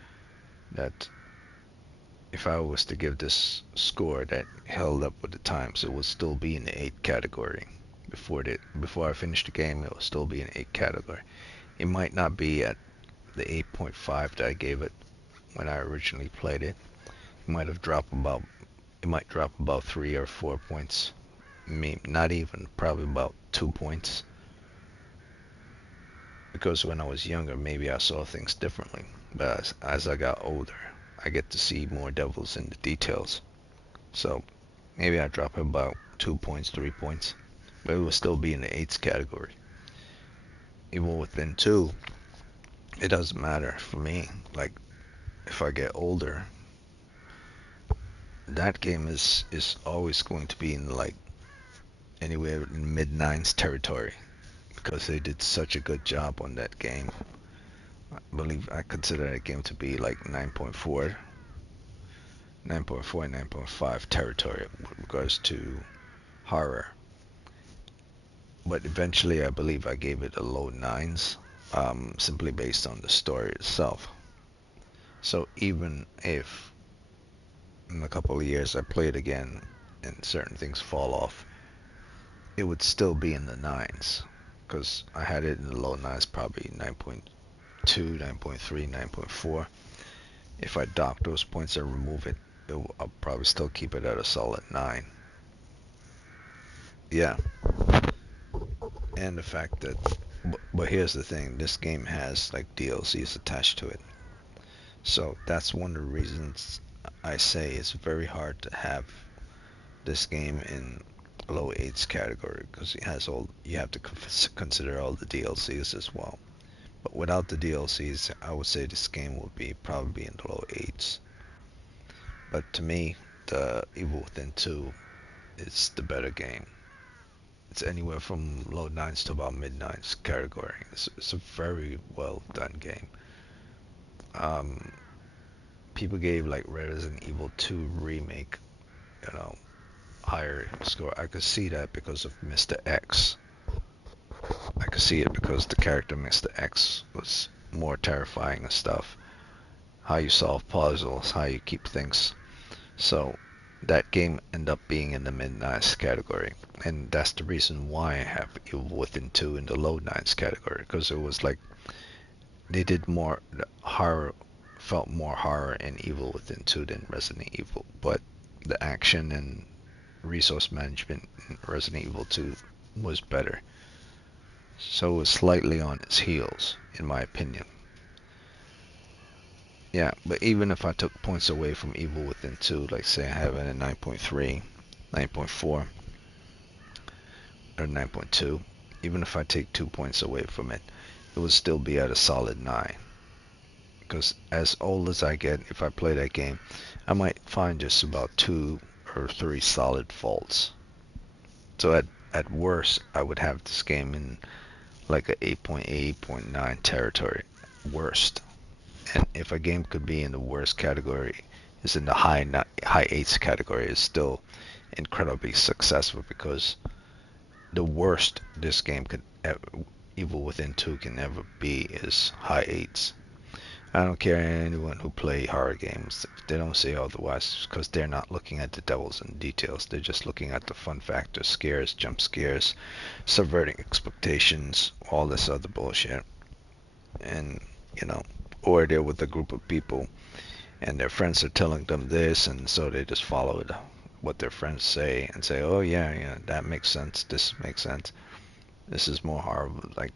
that if I was to give this score that held up with the times, it would still be in the 8 category. Before I finished the game, it will still be in 8 category. It might not be at the 8.5 that I gave it when I originally played it. It might drop about 3 or 4 points. Maybe not even, probably about 2 points. Because when I was younger, maybe I saw things differently. But as I got older, I get to see more devils in the details. So maybe I drop about 2 points, 3 points. But it will still be in the 8s category. Even within 2, it doesn't matter for me. Like, if I get older, that game is always going to be in like anywhere in mid-9s territory, because they did such a good job on that game. I consider that game to be like 9.4 9.4 and 9.5 territory with regards to horror. But eventually I believe I gave it a low 9s, simply based on the story itself. So even if in a couple of years I play it again and certain things fall off, it would still be in the 9s, because I had it in the low 9s, probably 9.2, 9.3, 9.4. If I dock those points and remove it, I'll probably still keep it at a solid 9. Yeah. And the fact that, but here's the thing, this game has like DLCs attached to it. So that's one of the reasons I say it's very hard to have this game in low 8s category, because it has all, you have to consider all the DLCs as well. But without the DLCs, I would say this game would be probably in the low 8s. But to me, the Evil Within 2 is the better game. It's anywhere from low 9s to about mid 9s category. It's a very well done game. People gave like Resident Evil 2 remake, you know, higher score. I could see that because of Mr. X. I could see it because the character Mr. X was more terrifying and stuff. How you solve puzzles, how you keep things. So that game ended up being in the mid 9s category, and that's the reason why I have Evil Within 2 in the low 9s category, because it was like they did more horror, felt more horror in Evil Within 2 than Resident Evil, but the action and resource management in Resident Evil 2 was better. So it was slightly on its heels, in my opinion. Yeah, but even if I took points away from Evil Within 2, like say I have it at 9.3, 9.4, or 9.2, even if I take 2 points away from it, it would still be at a solid 9. Because as old as I get, if I play that game, I might find just about 2 or 3 solid faults. So at worst, I would have this game in like a 8.8, 8.9 territory. Worst. And if a game could be in the worst category, is in the high 8s category, is still incredibly successful, because the worst this game could ever, Evil Within 2 can ever be, is high 8s. I don't care anyone who play horror games, if they don't say otherwise, because they're not looking at the devils and details. They're just looking at the fun factor, scares, jump scares, subverting expectations, all this other bullshit. And, you know, or they're with a group of people and their friends are telling them this, and so they just follow what their friends say and say, oh yeah, that makes sense, this makes sense. This is more horrible. Like,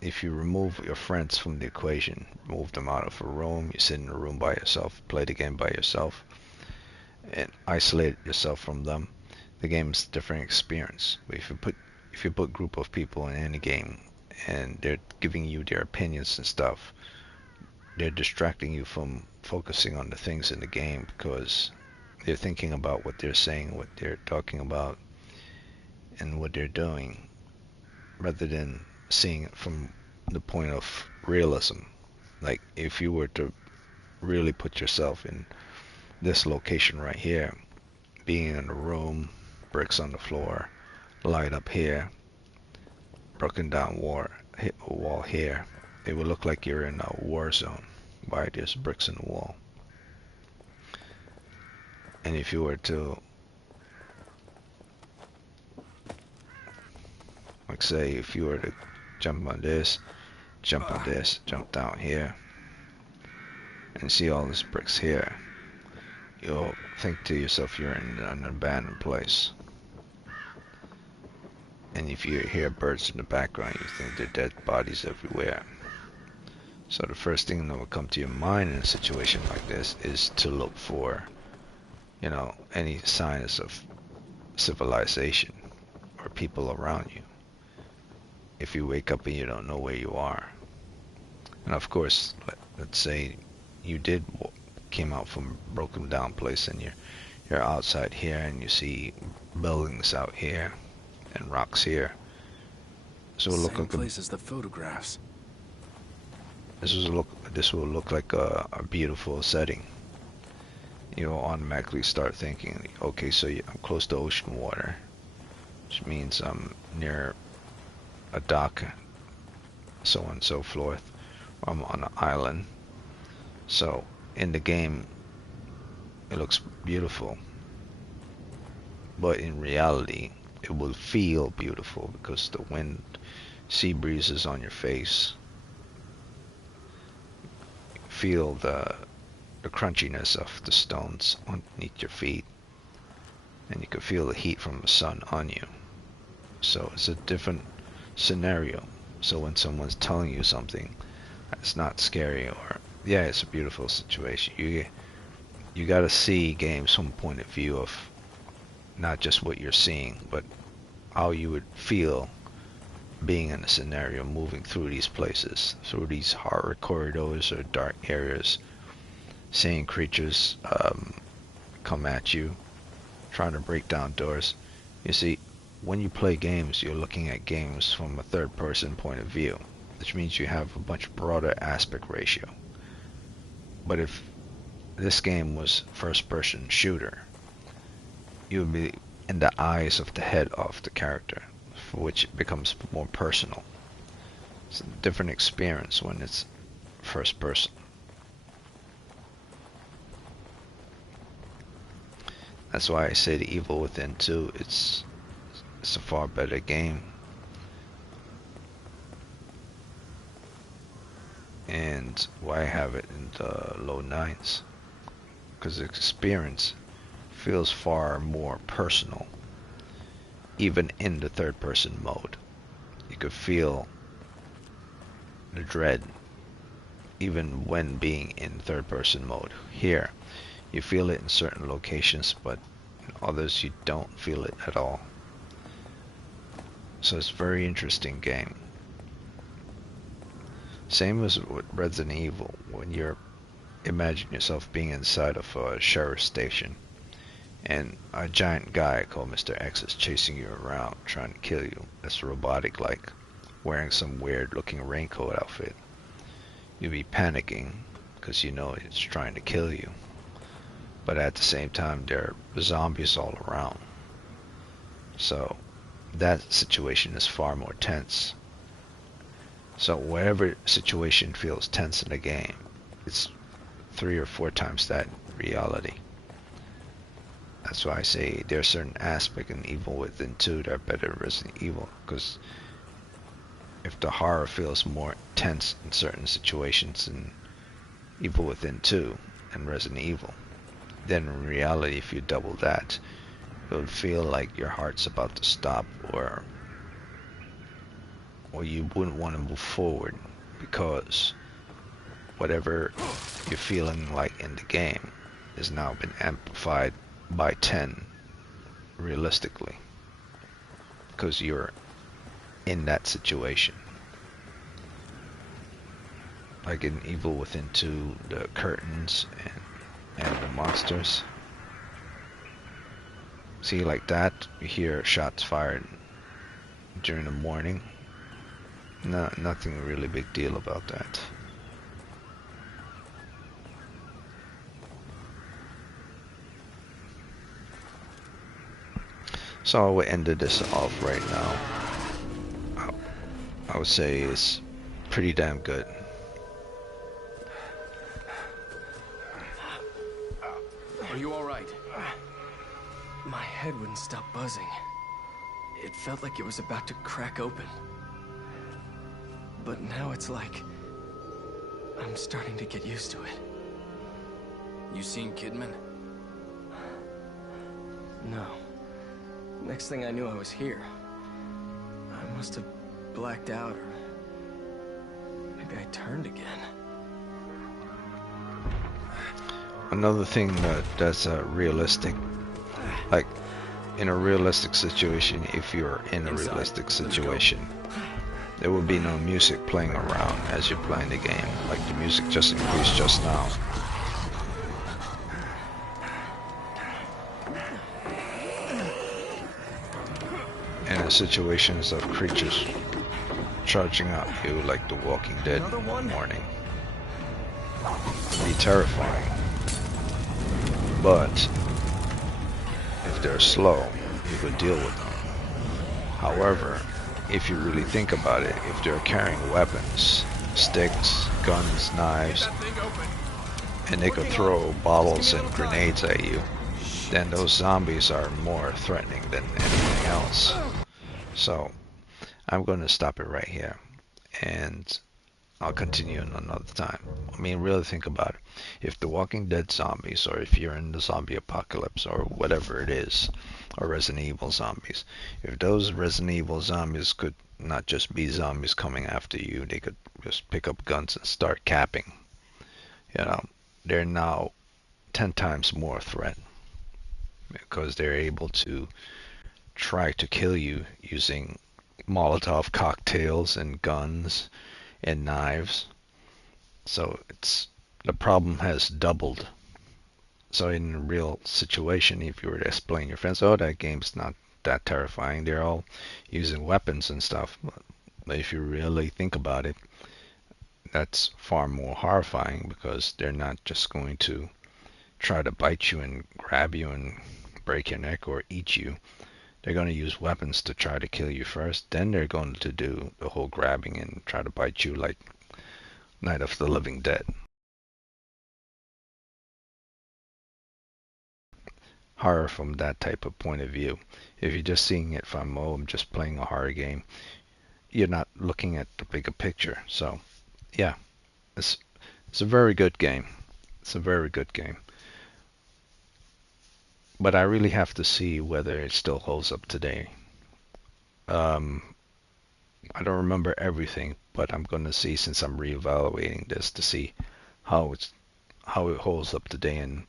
if you remove your friends from the equation, remove them out of a room, you sit in a room by yourself, play the game by yourself, and isolate yourself from them, the game is a different experience. But if you put a group of people in any game and they're giving you their opinions and stuff, they're distracting you from focusing on the things in the game, because they're thinking about what they're saying, what they're talking about, and what they're doing, rather than seeing it from the point of realism. Like, if you were to really put yourself in this location right here, being in a room, bricks on the floor, light up here, broken down wall here, it would look like you're in a war zone. Why there's bricks in the wall. And if you were to, like say, if you were to jump on this, jump down here, and see all these bricks here, you'll think to yourself you're in an abandoned place. And if you hear birds in the background, you think there are dead bodies everywhere. So the first thing that will come to your mind in a situation like this is to look for, any signs of civilization or people around you. If you wake up and you don't know where you are. And of course, let's say you came out from a broken down place and you're outside here and you see buildings out here and rocks here. So it'll look like place as the photographs. This will look like a beautiful setting. you'll automatically start thinking, okay, so I'm close to ocean water, which means I'm near a dock, so on and so forth. I'm on an island. So in the game, it looks beautiful, but in reality, it will feel beautiful because the wind, sea breezes on your face. Feel the crunchiness of the stones underneath your feet, and you can feel the heat from the sun on you. So it's a different scenario. So when someone's telling you something, it's not scary, or yeah, it's a beautiful situation. You gotta see games from a point of view of not just what you're seeing, but how you would feel being in a scenario, moving through these places, through these horror corridors or dark areas, seeing creatures come at you, trying to break down doors. You see, when you play games, you're looking at games from a third-person point of view, which means you have a much broader aspect ratio. But if this game was first-person shooter, you would be in the eyes of the head of the character, for which it becomes more personal. It's a different experience when it's first person. That's why I say The Evil Within 2, it's a far better game. And why I have it in the low 9s, because the experience feels far more personal. Even in the third person mode, you could feel the dread even when being in third person mode. Here, you feel it in certain locations, but in others you don't feel it at all. So it's a very interesting game. Same as with Resident Evil, when you're imagine yourself being inside of a sheriff's station and a giant guy called Mr. X is chasing you around trying to kill you. That's robotic, like wearing some weird looking raincoat outfit. You'll be panicking because you know it's trying to kill you, but at the same time there are zombies all around. So that situation is far more tense. So whatever situation feels tense in the game, it's 3 or 4 times that in reality. That's why I say there's certain aspects in Evil Within 2 that are better than Resident Evil, because if the horror feels more tense in certain situations in Evil Within 2 and Resident Evil, then in reality if you double that, it would feel like your heart's about to stop, or you wouldn't want to move forward, because whatever you're feeling like in the game has now been amplified by 10 realistically, because you're in that situation. Like in Evil Within 2, the curtains and the monsters. See, like that, you hear shots fired during the morning. No, nothing really big deal about that. So I will end this off right now. I would say it's pretty damn good. Are you alright? My head wouldn't stop buzzing. It felt like it was about to crack open. But now it's like I'm starting to get used to it. You seen Kidman? No. Next thing I knew, I was here. I must have blacked out, or maybe I turned again. Another thing that's realistic, like in a realistic situation, if you're in a realistic situation, there will be no music playing around as you're playing the game. Like the music just increased just now. And in situations of creatures charging at you like The Walking Dead in the morning, it'd be terrifying. But if they're slow, you could deal with them. However, if you really think about it, if they're carrying weapons, sticks, guns, knives, and they could throw bottles and grenades at you, then those zombies are more threatening than anything else. So I'm going to stop it right here, and I'll continue in another time. I mean, really think about it. If the Walking Dead zombies, or if you're in the zombie apocalypse, or whatever it is, or Resident Evil zombies, if those Resident Evil zombies could not just be zombies coming after you, they could just pick up guns and start capping. You know, they're now 10 times more threat because they're able to try to kill you using Molotov cocktails and guns and knives. So the problem has doubled. So in a real situation, if you were to explain your friends, oh, that game's not that terrifying, they're all using weapons and stuff. But if you really think about it, that's far more horrifying, because they're not just going to try to bite you and grab you and break your neck or eat you. They're going to use weapons to try to kill you first. Then they're going to do the whole grabbing and try to bite you like Night of the Living Dead. Horror from that type of point of view. If you're just seeing it from, oh, I'm just playing a horror game, you're not looking at the bigger picture. So, yeah, it's a very good game. It's a very good game. But I really have to see whether it still holds up today. I don't remember everything, but I'm going to see, since I'm reevaluating this, to see how it holds up today, and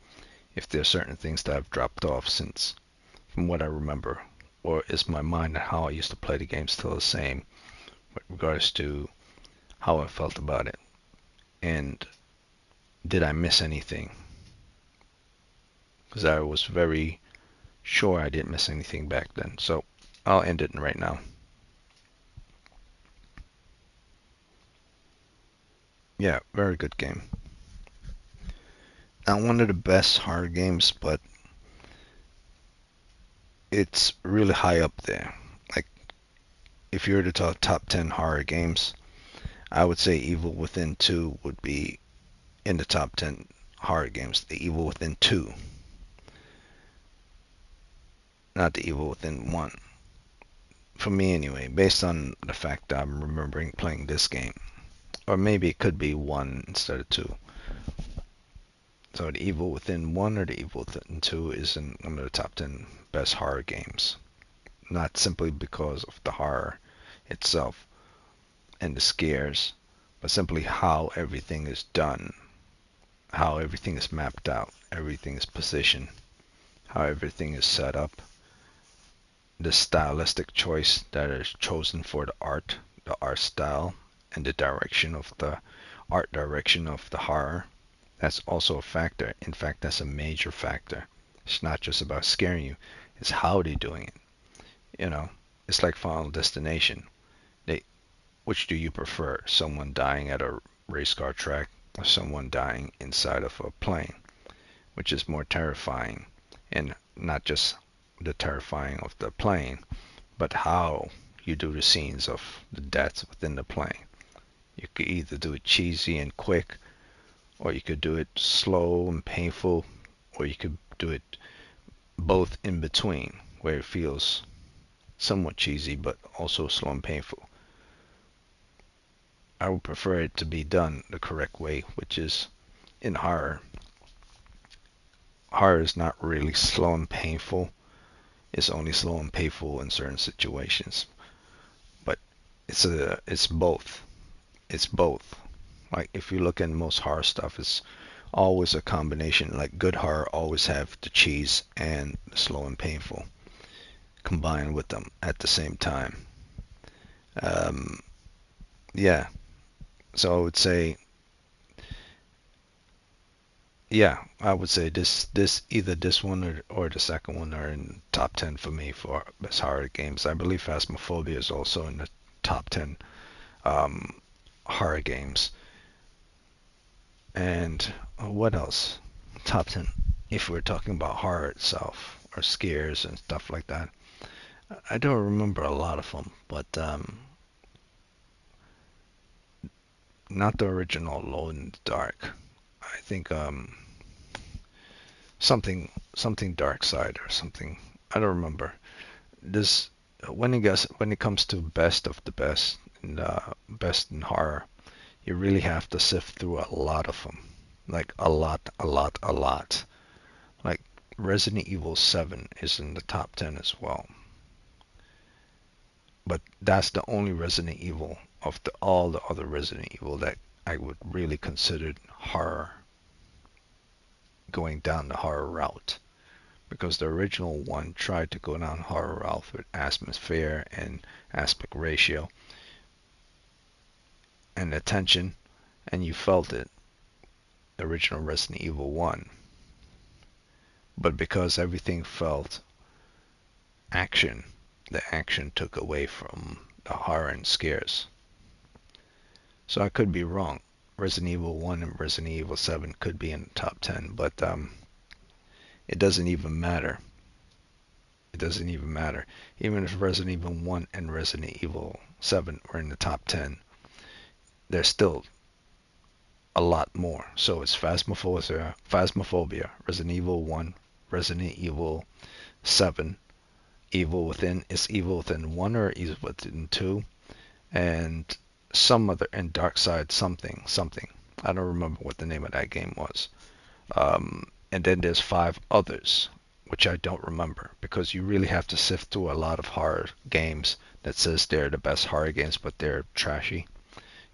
if there are certain things that have dropped off since, from what I remember, or is my mind and how I used to play the game still the same with regards to how I felt about it, and did I miss anything? Because I was very sure I didn't miss anything back then. So I'll end it right now. Yeah, very good game. Not one of the best horror games, but it's really high up there. Like, if you were to talk top 10 horror games, I would say Evil Within 2 would be in the top 10 horror games. The Evil Within 2. Not the Evil Within 1. For me anyway, based on the fact that I'm remembering playing this game. Or maybe it could be 1 instead of 2. So the Evil Within 1 or the Evil Within 2 is in one of the top 10 best horror games. Not simply because of the horror itself and the scares, but simply how everything is done, how everything is mapped out, everything is positioned, how everything is set up, the stylistic choice that is chosen for the art style, and the direction of the art direction of the horror. That's also a factor. In fact, that's a major factor. It's not just about scaring you, it's how they're doing it. You know, it's like Final Destination. Which do you prefer? Someone dying at a race car track, or someone dying inside of a plane? Which is more terrifying? And not just the terrifying of the plane, but how you do the scenes of the deaths within the plane. You could either do it cheesy and quick, or you could do it slow and painful, or you could do it both in between, where it feels somewhat cheesy but also slow and painful. I would prefer it to be done the correct way, which is in horror. Horror is not really slow and painful. It's only slow and painful in certain situations. But it's both. It's both. Like, if you look at most horror stuff, it's always a combination. Like, good horror always have the cheese and the slow and painful combined with them at the same time. Yeah. So I would say, yeah, I would say this either this one or the second one are in top 10 for me for best horror games. I believe Phasmophobia is also in the top 10 horror games. And what else? Top 10. if we're talking about horror itself or scares and stuff like that. I don't remember a lot of them, but not the original Alone in the Dark. I think something Dark Side or something. I don't remember. This when it comes to best of the best and best in horror, you really have to sift through a lot of them, like a lot. Like Resident Evil 7 is in the top 10 as well. But that's the only Resident Evil of all the other Resident Evil that I would really consider horror, going down the horror route. Because the original one tried to go down horror route with atmosphere and aspect ratio and attention, and you felt it, the original Resident Evil 1. But because everything felt action, the action took away from the horror and scares. So I could be wrong. Resident Evil 1 and Resident Evil 7 could be in the top 10, but it doesn't even matter. It doesn't even matter. Even if Resident Evil 1 and Resident Evil 7 were in the top 10, there's still a lot more. So it's Phasmophobia, Resident Evil 1, Resident Evil 7, Evil Within. Is Evil Within 1 or Evil Within 2? And some other, and Dark Side something. I don't remember what the name of that game was. And then there's 5 others, which I don't remember, because you really have to sift through a lot of horror games that says they're the best horror games, but they're trashy.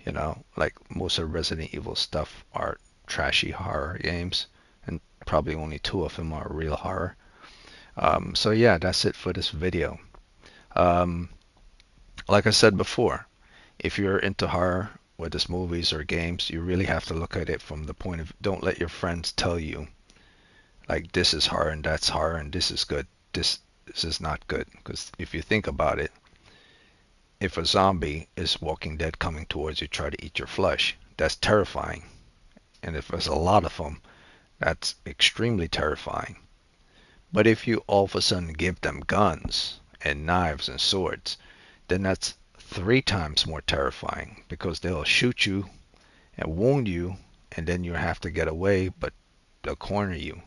You know, like most of Resident Evil stuff are trashy horror games, and probably only 2 of them are real horror. So yeah, that's it for this video. Like I said before, if you're into horror, whether it's movies or games, you really have to look at it from the point of, don't let your friends tell you, like, this is horror and that's horror and this is good. This is not good. Because if you think about it, if a zombie is Walking Dead coming towards you, try to eat your flesh, that's terrifying. And if there's a lot of them, that's extremely terrifying. But if you all of a sudden give them guns and knives and swords, then that's 3 times more terrifying, because they'll shoot you and wound you, and then you have to get away, but they'll corner you.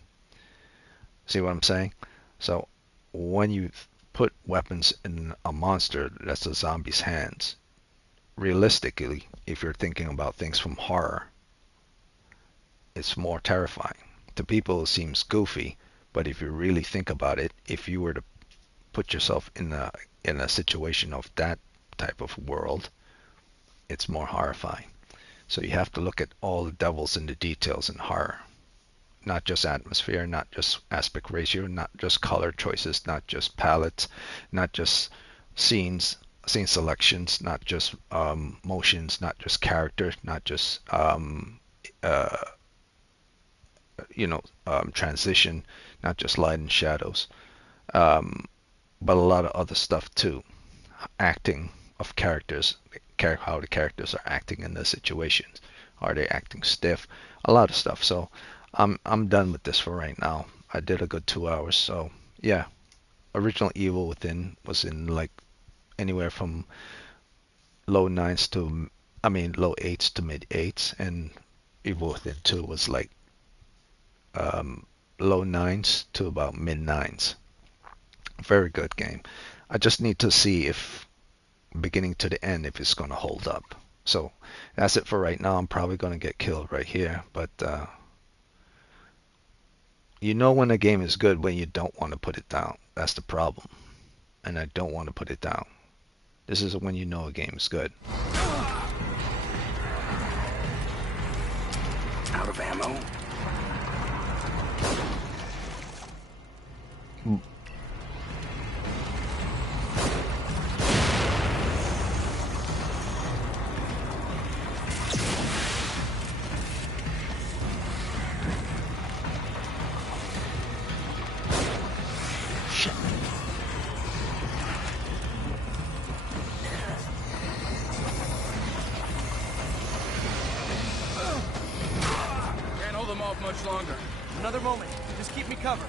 See what I'm saying? So when you put weapons in a monster that's a zombie's hands, realistically, if you're thinking about things from horror, it's more terrifying. To people it seems goofy, but if you really think about it, if you were to put yourself in a situation of that type of world, it's more horrifying. So you have to look at all the devils in the details in horror. Not just atmosphere, not just aspect ratio, not just color choices, not just palettes, not just scene selections, not just motions, not just characters, not just transition, not just light and shadows, but a lot of other stuff too. Acting of characters, how the characters are acting in the situations. Are they acting stiff? A lot of stuff. So I'm done with this for right now. I did a good 2 hours. So yeah, original Evil Within was in like anywhere from low 8s to mid 8s, and Evil Within 2 was like low 9s to about mid 9s. Very good game. I just need to see if beginning to the end if it's going to hold up. So that's it for right now. I'm probably going to get killed right here, but you know when a game is good when you don't want to put it down. That's the problem, and I don't want to put it down. This is when you know a game is good. Out of ammo? Can't hold them off much longer. Another moment. Just keep me covered.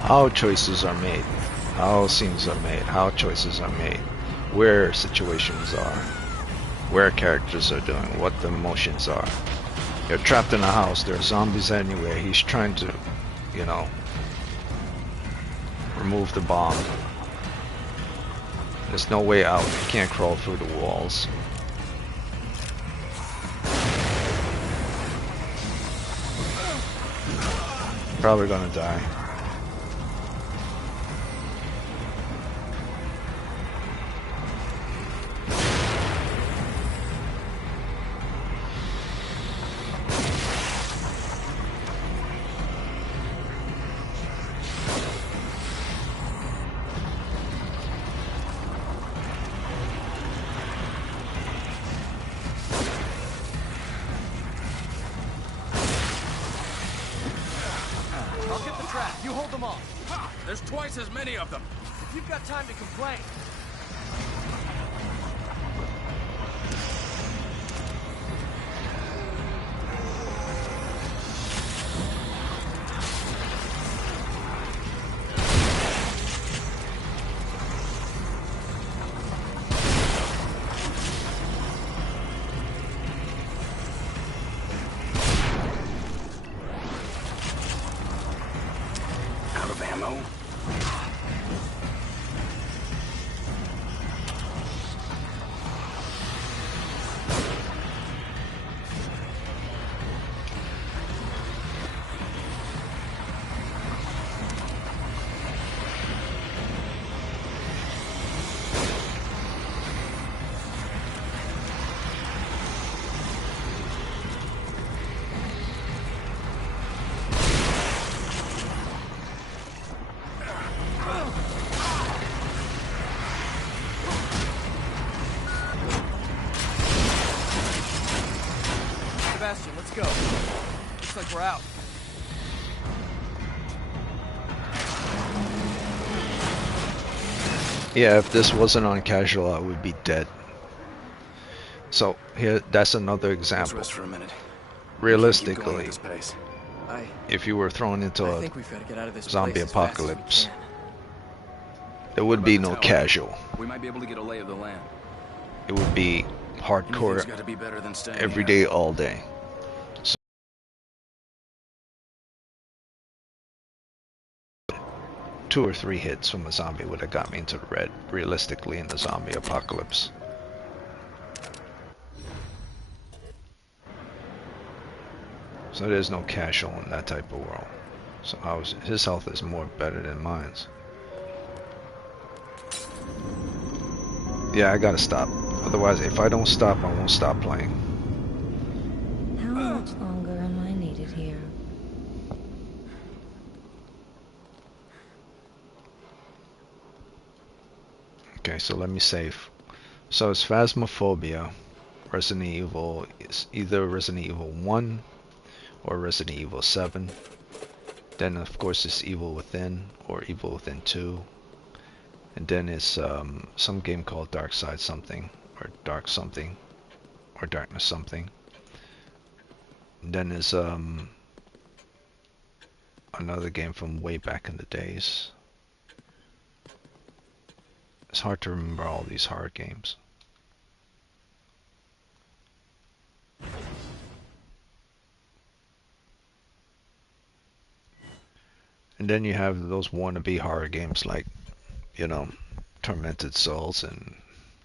How choices are made, how scenes are made, how choices are made, where situations are, where characters are doing, what the emotions are. You're trapped in a house, there are zombies anywhere, he's trying to, you know, remove the bomb. There's no way out, you can't crawl through the walls. Probably gonna die. You hold them off. Ha! There's twice as many of them. If you've got time to complain. Let's go. Looks like we're out. Yeah, if this wasn't on casual, I would be dead. So here, that's another example. Let's rest for a minute. Realistically, if you were thrown into I a think we've got to get out of this zombie place as fast as we apocalypse, can. there would be no casual. We might be able to get a lay of the land. It would be hardcore Anything's gotta be better than staying every here. day, all day. So 2 or 3 hits from a zombie would have got me into the red, realistically, in the zombie apocalypse. So there's no casual in that type of world. So his health is more better than mine's. Yeah, I gotta stop. Otherwise, if I don't stop, I won't stop playing. How much longer am I needed here? Okay, so let me save. So it's Phasmophobia. Resident Evil is either Resident Evil 1 or Resident Evil 7. Then of course it's Evil Within or Evil Within 2. And then it's some game called Dark Side something or Dark something or Darkness something. And then there's another game from way back in the days. It's hard to remember all these horror games. And then you have those wannabe horror games like, you know, Tormented Souls and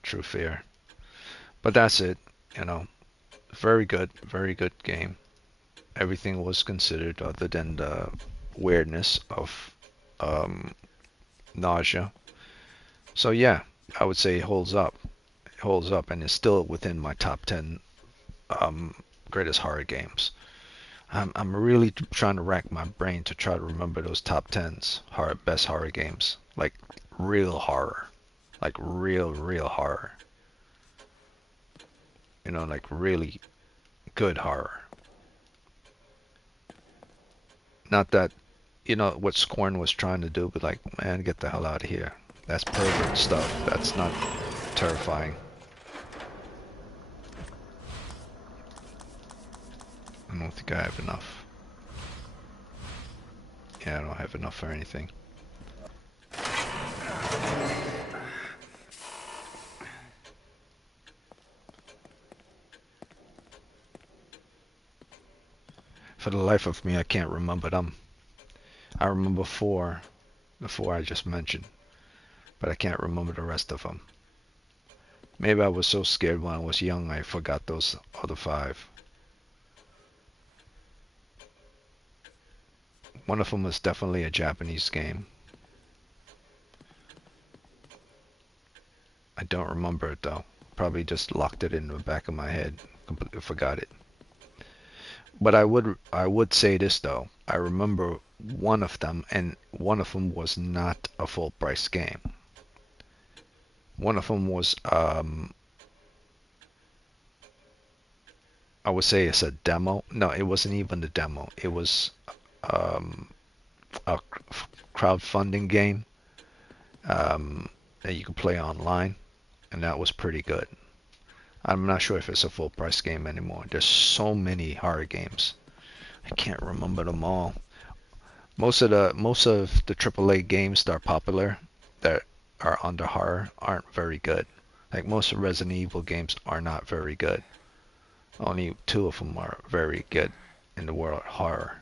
True Fear. But that's it, you know. Very good game. Everything was considered other than the weirdness, of nausea. So yeah, I would say it holds up. It holds up, and it's still within my top 10 greatest horror games. I'm really trying to rack my brain to try to remember those top 10s best horror games, like real horror, like real horror. You know, like really good horror. Not that, you know, what Scorn was trying to do, but like, man, get the hell out of here. That's pervert stuff. That's not terrifying. I don't think I have enough. Yeah, I don't have enough for anything. For the life of me, I can't remember them. I remember the four I just mentioned, but I can't remember the rest of them. Maybe I was so scared when I was young I forgot those other 5. One of them was definitely a Japanese game. I don't remember it though. Probably just locked it in the back of my head. Completely forgot it. But I would say this though. I remember one of them, and one of them was not a full price game. One of them was I would say it's a demo. No, it wasn't even the demo. It was a crowdfunding game that you could play online, and that was pretty good. I'm not sure if it's a full price game anymore. There's so many horror games. I can't remember them all. Most of the AAA games that are popular that are under horror aren't very good. Like most of Resident Evil games are not very good. Only 2 of them are very good in the world of horror.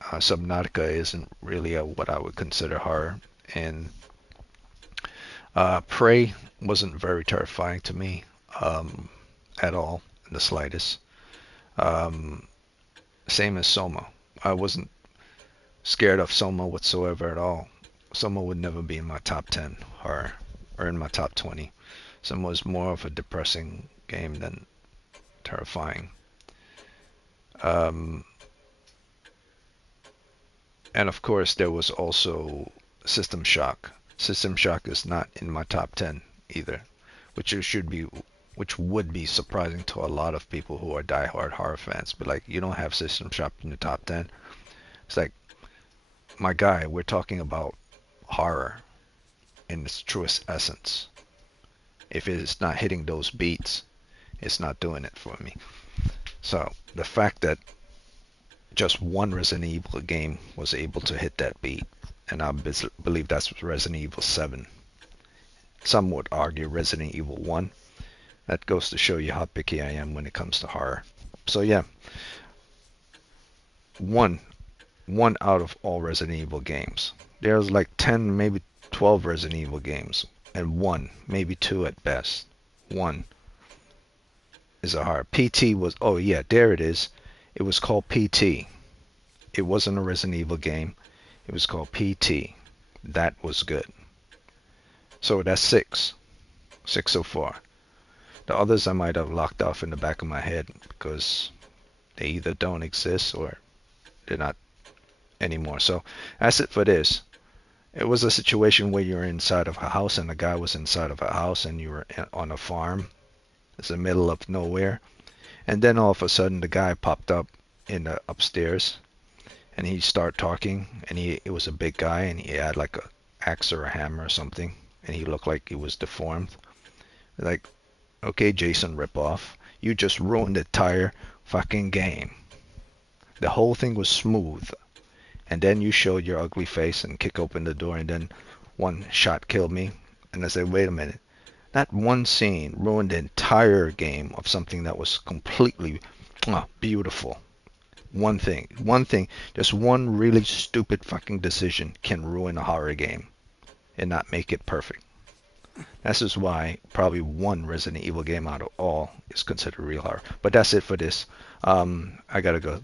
Subnautica isn't really what I would consider horror, and Prey wasn't very terrifying to me at all, in the slightest. Same as Soma. I wasn't scared of Soma whatsoever at all. Soma would never be in my top 10 horror, or in my top 20. Soma was more of a depressing game than terrifying. And of course, there was also System Shock. System Shock is not in my top 10 either, which would be surprising to a lot of people who are diehard horror fans. But like, you don't have System Shock in the top 10. It's like, my guy, we're talking about horror in its truest essence. If it's not hitting those beats, it's not doing it for me. So the fact that just one Resident Evil game was able to hit that beat, and I believe that's Resident Evil 7. Some would argue Resident Evil 1. That goes to show you how picky I am when it comes to horror. So yeah, one out of all Resident Evil games. There's like 10, maybe 12 Resident Evil games, and 1, maybe 2 at best. 1 is a horror. PT was, oh yeah, there it is. It was called PT. It wasn't a Resident Evil game. It was called PT. That was good. So that's 6. 6 so far. The others I might have locked off in the back of my head because they either don't exist or they're not anymore. So that's it for this. It was a situation where you're inside of a house and the guy was inside of a house and you were on a farm. It's the middle of nowhere. And then all of a sudden the guy popped up in the upstairs and he started talking, and it was a big guy and he had like a axe or a hammer or something, and he looked like he was deformed. Like, okay, Jason ripoff, you just ruined the entire fucking game. The whole thing was smooth, and then you showed your ugly face and kick open the door, and then one shot killed me. And I said, wait a minute, that one scene ruined the entire game of something that was completely beautiful. One thing, just one really stupid fucking decision can ruin a horror game and not make it perfect. This is why probably one Resident Evil game out of all is considered real horror. But that's it for this. I gotta go